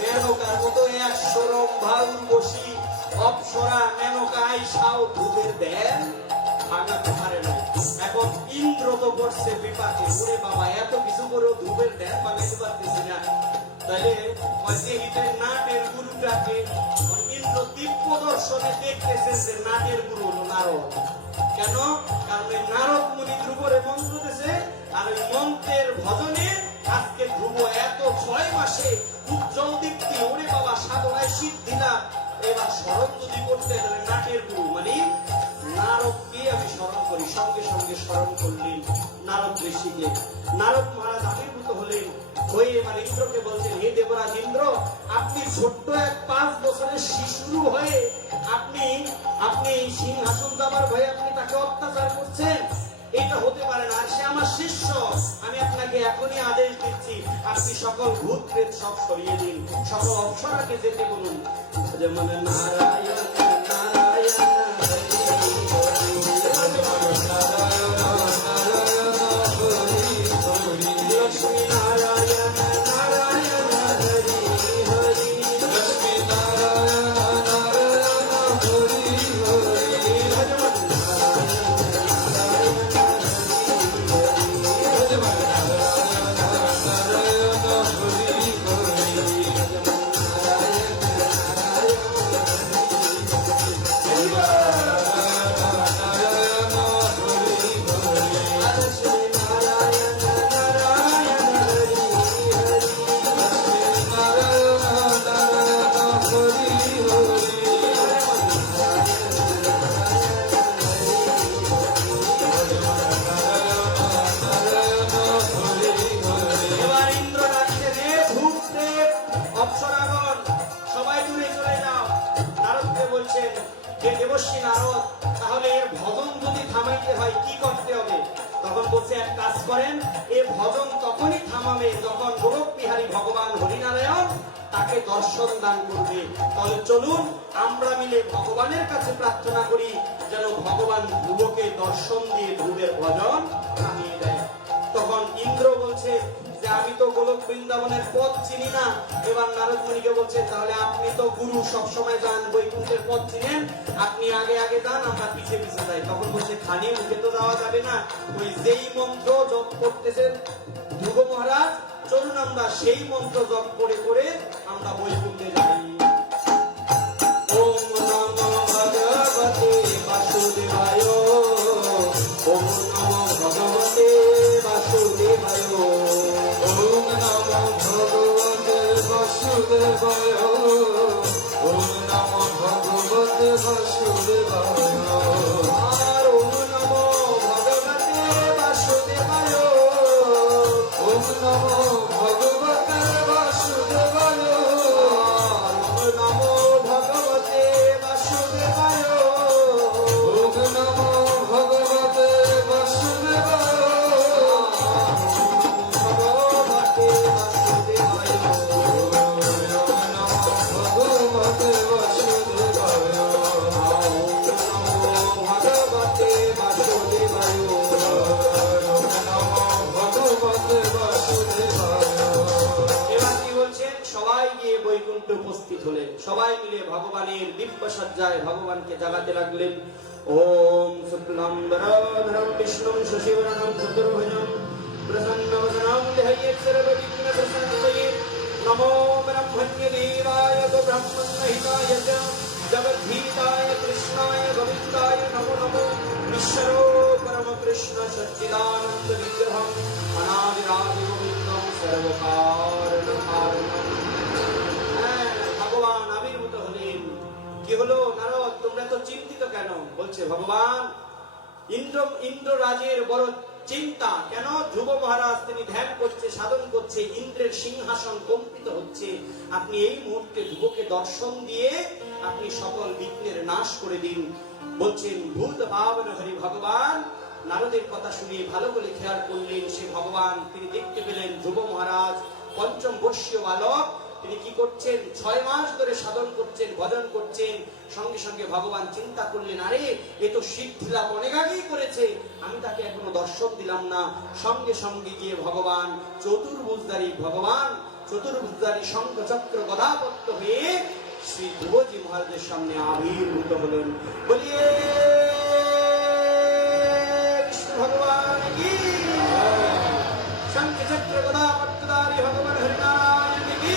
মেনকার মতো 100 রম্ভা উর্বশী অপ্সরা মেনকা আইসাও ধ্রুবের ধ্যান ভাঙাতে পারে না। এখন ইন্দ্র তো করছে বিপাকে, ওরে বাবা এত কিছু করেও ধ্রুবের ধ্যান ভাঙাতে পারতেছি না, তাহলে হিতের নাটের গুরুটাকে ইন্দ্র দিব্য দর্শনে দেখতেছেন যে নাটের গুরু হলো নারদ। কেন? কারণ এই নারদ মুনি ধ্রুবরে মন্ত্র দিয়েছে, আর ওই মন্ত্রের ভজনে আজকে ধ্রুব এত 6 মাসে উজ্জ্বল দীপ্তি, ওরে বাবা সাধনায় সিদ্ধি লাভ। এবার স্মরণ যদি করতে তাহলে নাটের গুরু মানে নারদকে আমি স্মরণ করি, সঙ্গে সঙ্গে স্মরণ করলেন নারদ ঋষিকে। নারদ মহারাজ আবির্ভূত হলেন, হয়ে এবার ইন্দ্রকে বলছেন, হে দেবরাজ ইন্দ্র, আপনি ছোট্ট এক 5 বছরের শিশু হয়ে আপনি আপনি সিংহাসন দাবার ভয়ে আপনি তাকে অত্যাচার করছেন, এটা হতে পারে না। আর সে আমার শিষ্য, আমি আপনাকে এখনই আদেশ দিচ্ছি, আপনি সকল ভূত প্রেত সব সরিয়ে দিন, সকল অপ্সরাকে যেতে বলুন। ভজমন নারায়ণ নারায়ণ হরি হরি, ভজমন নারায়ণ নারায়ণ হরি হরি, লক্ষ্মী নারায়ণ নারায়ণ হরি হরি, লক্ষ্মী নারায়ণ নারায়ণ হরি হরি, ভজমন নারায়ণ ভজমন নারায়ণ নারায়ণ হরি হরি, এ ভজন তখনই থামাবে যখন গোলক বিহারী ভগবান হরিনারায়ণ তাকে দর্শন দান করবে। তাহলে চলুন আমরা মিলে ভগবানের কাছে প্রার্থনা করি যেন ভগবান ধ্রুবকে দর্শন দিয়ে ধ্রুবের ভজন থামিয়ে দেয়। তখন ইন্দ্র বলছে যে আমি তো গোলক বৃন্দাবনের পথ চিনি না। এবার নারদ মুনিকে বলছে তাহলে আপনি তো গুরু, সব সময় যান, বৈকুণ্ঠের পথ চিনেন, আপনি আগে আগে যান, আমরা পিছে পিছে যাই। তখন বলছে খালি মুখে তো যাওয়া যাবে না, ওই যেই মন্ত্র জপ করতেছেন ধ্রুব মহারাজ, চলুন আমরা সেই মন্ত্র জপ করে করে আমরা বৈকুণ্ঠে যাই। ওম নমো ভগবতে বাসুদেবায়, ওম নমো ভগবতে বাসুদেবায়, ওম নমো ভগবতে বাসুদেবায়, ওম নমো ভগবতে বাসুদেবায়। আর ওম নমো ভগবতে বাসুদেবায়, ওম নমো ভগবতে বাসুদেবায়, ওম নমো ভগবতে বাসুদেবায়, ওম নমো ভগবতে বাসুদেবায়, ভগবতে বাসুদেবায়। ভগবতে বাসুদেবায়, ভগবতে বাসুদেবায়। ভগবতে বাসুদেবায়। এবার কি বলছেন? সবাই গিয়ে বৈকুণ্ঠে উপস্থিত হলেন, সবাই মিলে ভগবানের দিব্য সজ্জায় ভগবানকে জাগাতে লাগলেন। ওম শুক্লাম্বরধরম বিষ্ণুম শশিবরণম চতুর্ভুজম প্রসন্নবদনম ধ্যায়েৎ সর্ববিঘ্নপ্রশান্তয়ে। নমো ব্রহ্মণ্যদেবায় ব্রহ্মণ্যহিতায় চ জগদ্ধিতায় কৃষ্ণায় গোবিন্দায় নমো নমো। ঈশ্বরো পরমকৃষ্ণ সচ্চিদানন্দ বিগ্রহম অনাদিরাদি গোবিন্দম সর্বকারণকারণম। হ্যাঁ, ভগবান আবির্ভূত হলেন। কি হলো নারদ, তোমরা তো চিন্তিত কেন? বলছে ভগবান ইন্দ্র রাজের বড় চিন্তা। কেন? ধ্রুব মহারাজ তিনি ধ্যান করছে, সাধন করছে, ইন্দ্রের সিংহাসন কম্পিত হচ্ছে। আপনি এই মুহূর্তে ধ্রুবকে দর্শন দিয়ে আপনি সকল বিঘ্নের নাশ করে দিন। বলছেন ভূত পাবন হরি ভগবান। নারদের কথা শুনে ভালো করে খেয়াল করলেন, সে ভগবান তিনি দেখতে পেলেন ধ্রুব মহারাজ পঞ্চম বর্ষীয় বালক, তিনি কি করছেন? 6 মাস ধরে সাধন করছেন, ভজন করছেন। সঙ্গে সঙ্গে ভগবান চিন্তা করলেন, আরে এ তো সিদ্ধি লাভ অনেক আগেই করেছে, আমি তাকে এখনো দর্শন দিলাম না। সঙ্গে সঙ্গে গিয়ে ভগবান চতুর্ভুজধারী শঙ্খ চক্র গদাপত্ত হয়ে শ্রী ধ্রুবজি মহারাজের সামনে আবির্ভূত হলেন। বলিয়ে বিষ্ণু ভগবান কি, শঙ্খ চক্র গদাপত্তধারী ভগবান হরিনারায়ণ কি।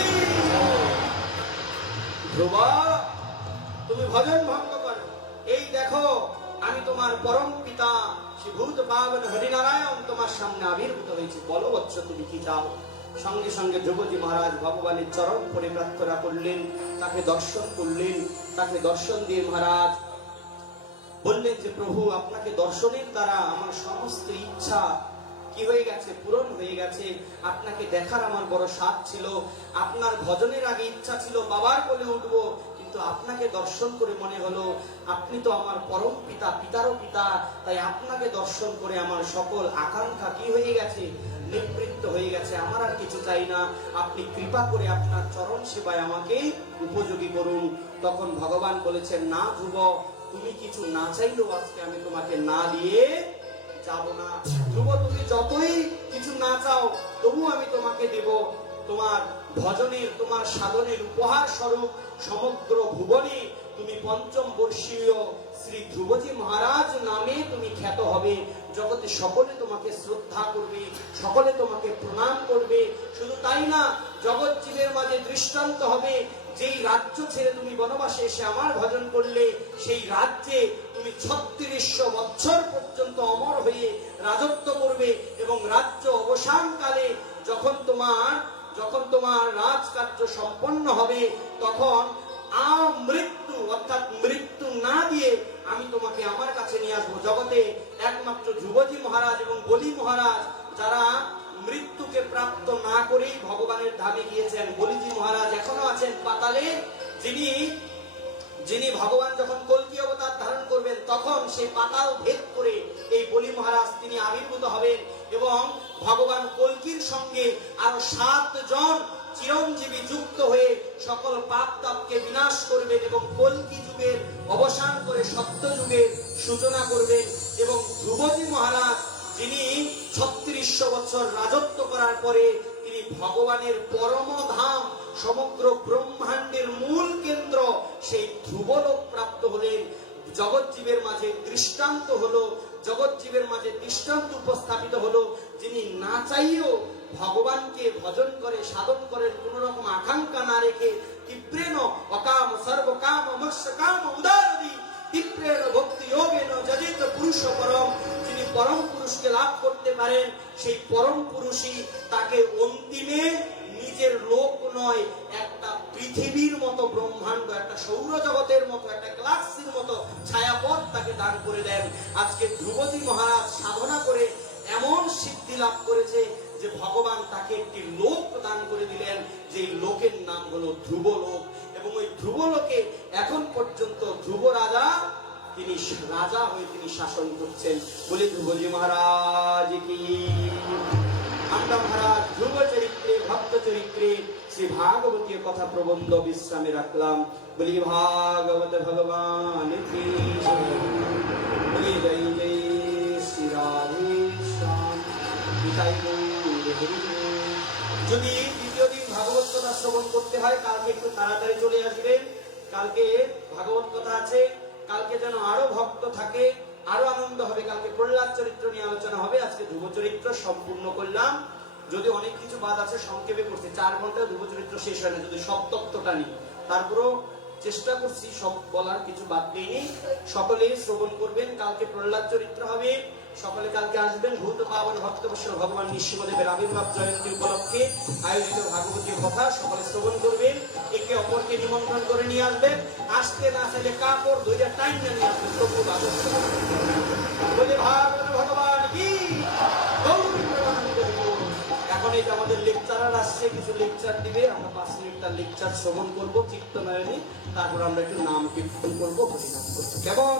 ধ্রুব, তুমি ভজন ভঙ্গ করো, এই দেখো আমি তোমার পরম পিতা শ্রী ভূত পাবন হরিনারায়ণ তোমার সামনে আবির্ভূত হয়েছে, বলো বৎস তুমি কি চাও। সঙ্গে সঙ্গে ধ্রুবজি মহারাজ ভগবানের চরণ পরে প্রার্থনা করলেন, তাকে দর্শন করলেন। তাকে দর্শন দিয়ে মহারাজ বললেন যে প্রভু, আপনাকে দর্শনের দ্বারা আমার সমস্ত ইচ্ছা কি হয়ে গেছে? পূরণ হয়ে গেছে। আপনাকে দেখার আমার বড় স্বাদ ছিল। আপনার ভজনের আগে ইচ্ছা ছিল বাবার কোলে উঠবো, কিন্তু আপনাকে দর্শন করে মনে হলো আপনি তো আমার পরম পিতা, পিতারও পিতা, তাই আপনাকে দর্শন করে আমার সকল আকাঙ্ক্ষা কি হয়ে গেছে? নিবৃত্ত হয়ে গেছে। আমার আর কিছু চাই না, আপনি কৃপা করে আপনার চরণ সেবায় আমাকে উপযোগী করুন। তখন ভগবান বলেছেন, না ধ্রুব, তুমি কিছু না চাইলেও আজকে আমি তোমাকে না দিয়ে যাব না। ধ্রুব, তুমি যতই কিছু না চাও তবু আমি তোমাকে দেব। তোমার ভজনের, তোমার সাধনের উপহার স্বরূপ সমগ্র ভুবনে তুমি পঞ্চম বর্ষীয় শ্রী ধ্রুবজি মহারাজ নামে তুমি খ্যাত হবে। জগতে সকলে তোমাকে শ্রদ্ধা করবে, সকলে তোমাকে প্রণাম করবে। শুধু তাই না, জগৎ জীবের মাঝে দৃষ্টান্ত হবে, যেই রাজ্য ছেড়ে তুমি বনবাসে এসে আমার ভজন করলে, সেই রাজ্যে তুমি 3600 বছর পর্যন্ত অমর হয়ে রাজত্ব করবে। এবং রাজ্য অবসানকালে যখন তোমার রাজকার্য সম্পন্ন হবে, তখন আমৃত্যু অর্থাৎ মৃত্যু না দিয়ে আমি তোমাকে আমার কাছে নিয়ে আসবো। জগতে একমাত্র ধ্রুবজি মহারাজ এবং বলি মহারাজ যারা মৃত্যুকে প্রাপ্ত না করেই ভগবানের ধামে গিয়েছেন। বলিজি মহারাজ এখনো আছেন পাতালে, যিনি ভগবান যখন কল্কি অবতার ধারণ করবেন তখন সেই পাতাল ভেদ করে এই বলি মহারাজ তিনি আবির্ভূত হবেন এবং ভগবান কল্কির সঙ্গে আরো 7 জন চিরঞ্জীবী যুক্ত হয়ে সকল পাপ তাপকে বিনাশ করবেন এবং কল্কি যুগের অবসান করে সত্য যুগের সূচনা করবেন। এবং ধ্রুবজি মহারাজ যিনি 3600 বছর রাজত্ব করার পরে তিনি ভগবানের পরম ধাম সমগ্র ব্রহ্মাণ্ডের মূল কেন্দ্র সেই ধ্রুবলোক প্রাপ্ত হলেন। জগৎজীবের মাঝে দৃষ্টান্ত হলো, জগৎজীবের মাঝে দৃষ্টান্ত উপস্থাপিত হলো, যিনি না চাইও ভগবানকে ভজন করে সাধন করেন, কোন রকম আকাঙ্ক্ষা না রেখে তীব্রেণ অকাম সর্বকাম মৎস্য কাম উদারদি তীব্রেণ ভক্তি যোগেন যজিত পুরুষ পরম। যিনি পরম পুরুষকে লাভ করতে পারেন সেই পরম পুরুষই তাকে অন্তিমে নিজের লোক নয়, একটা পৃথিবীর মতো ব্রহ্মাণ্ড, একটা সৌরজগতের মতো, একটা গ্যালাক্সির মতো ছায়াপথ তাকে দান করে দেন। আজকে ধ্রুবজি মহারাজ সাধনা করে এমন সিদ্ধি লাভ করেছে যে ভগবান তাকে একটি লোক প্রদান করে দিলেন, যে লোকের নাম হলো ধ্রুবলোক। এবং ওই ধ্রুবলোকে এখন পর্যন্ত ধ্রুব রাজা তিনি রাজা হয়ে তিনি শাসন করছেন। বলি ধ্রুবজি মহারাজ কি। আমরা মহারাজ ধ্রুব চরিত্রে ভক্ত চরিত্রে শ্রী ভাগবতীয় কথা প্রবন্ধ বিশ্রামে রাখলাম। বলি ভাগবত ভগবান কি জয়। বলি জয় জয় শ্রী রাধে শ্যাম নিতাই গৌর হরি বল। যদি দ্বিতীয় দিন ভাগবত কথা শ্রবণ করতে হয় কালকে একটু তাড়াতাড়ি চলে আসবেন। কালকে ভাগবত কথা আছে, কালকে যেন আরো ভক্ত থাকে, আরো আনন্দ হবে। কালকে প্রহ্লাদ চরিত্র নিয়ে আলোচনা হবে, আজকে ধ্রুব চরিত্র সম্পূর্ণ করলাম। যদি অনেক কিছু বাদ আছে সংক্ষেপে করছি, 4 ঘন্টায় ধ্রুব চরিত্র শেষ হয় না যদি সব তত্ত্বটা নিই। তারপরও চেষ্টা করছি সব বলার, কিছু বাদ দিইনি। সকলে শ্রবণ করবেন। কালকে প্রহ্লাদ চরিত্র হবে, সকলে কালকে আসবেন। ভূত পাবন ভক্তবৎসল ভগবান নৃসিংহদেবের আবির্ভাব জয়ন্তী উপলক্ষে আয়োজিত ভাগবতীয় কথা সকলে শ্রবণ করবেন। একে অপরকে নিমন্ত্রণ করে নিয়ে আসবেন। আসতে না চাইলে কাপড় ধরে টাইম নিয়ে আসবেন। প্রভু ভাগবত বলে ভাগবত ভগবান কি। এখন এই যে আমাদের লেকচারার আসছে, কিছু লেকচার দিবে, আমরা 5 মিনিট তার লেকচার শ্রবণ করবো চিত্তনয়নে, তারপর আমরা একটু নাম কীর্তন করবো, হরিনাম করবো। কেমন?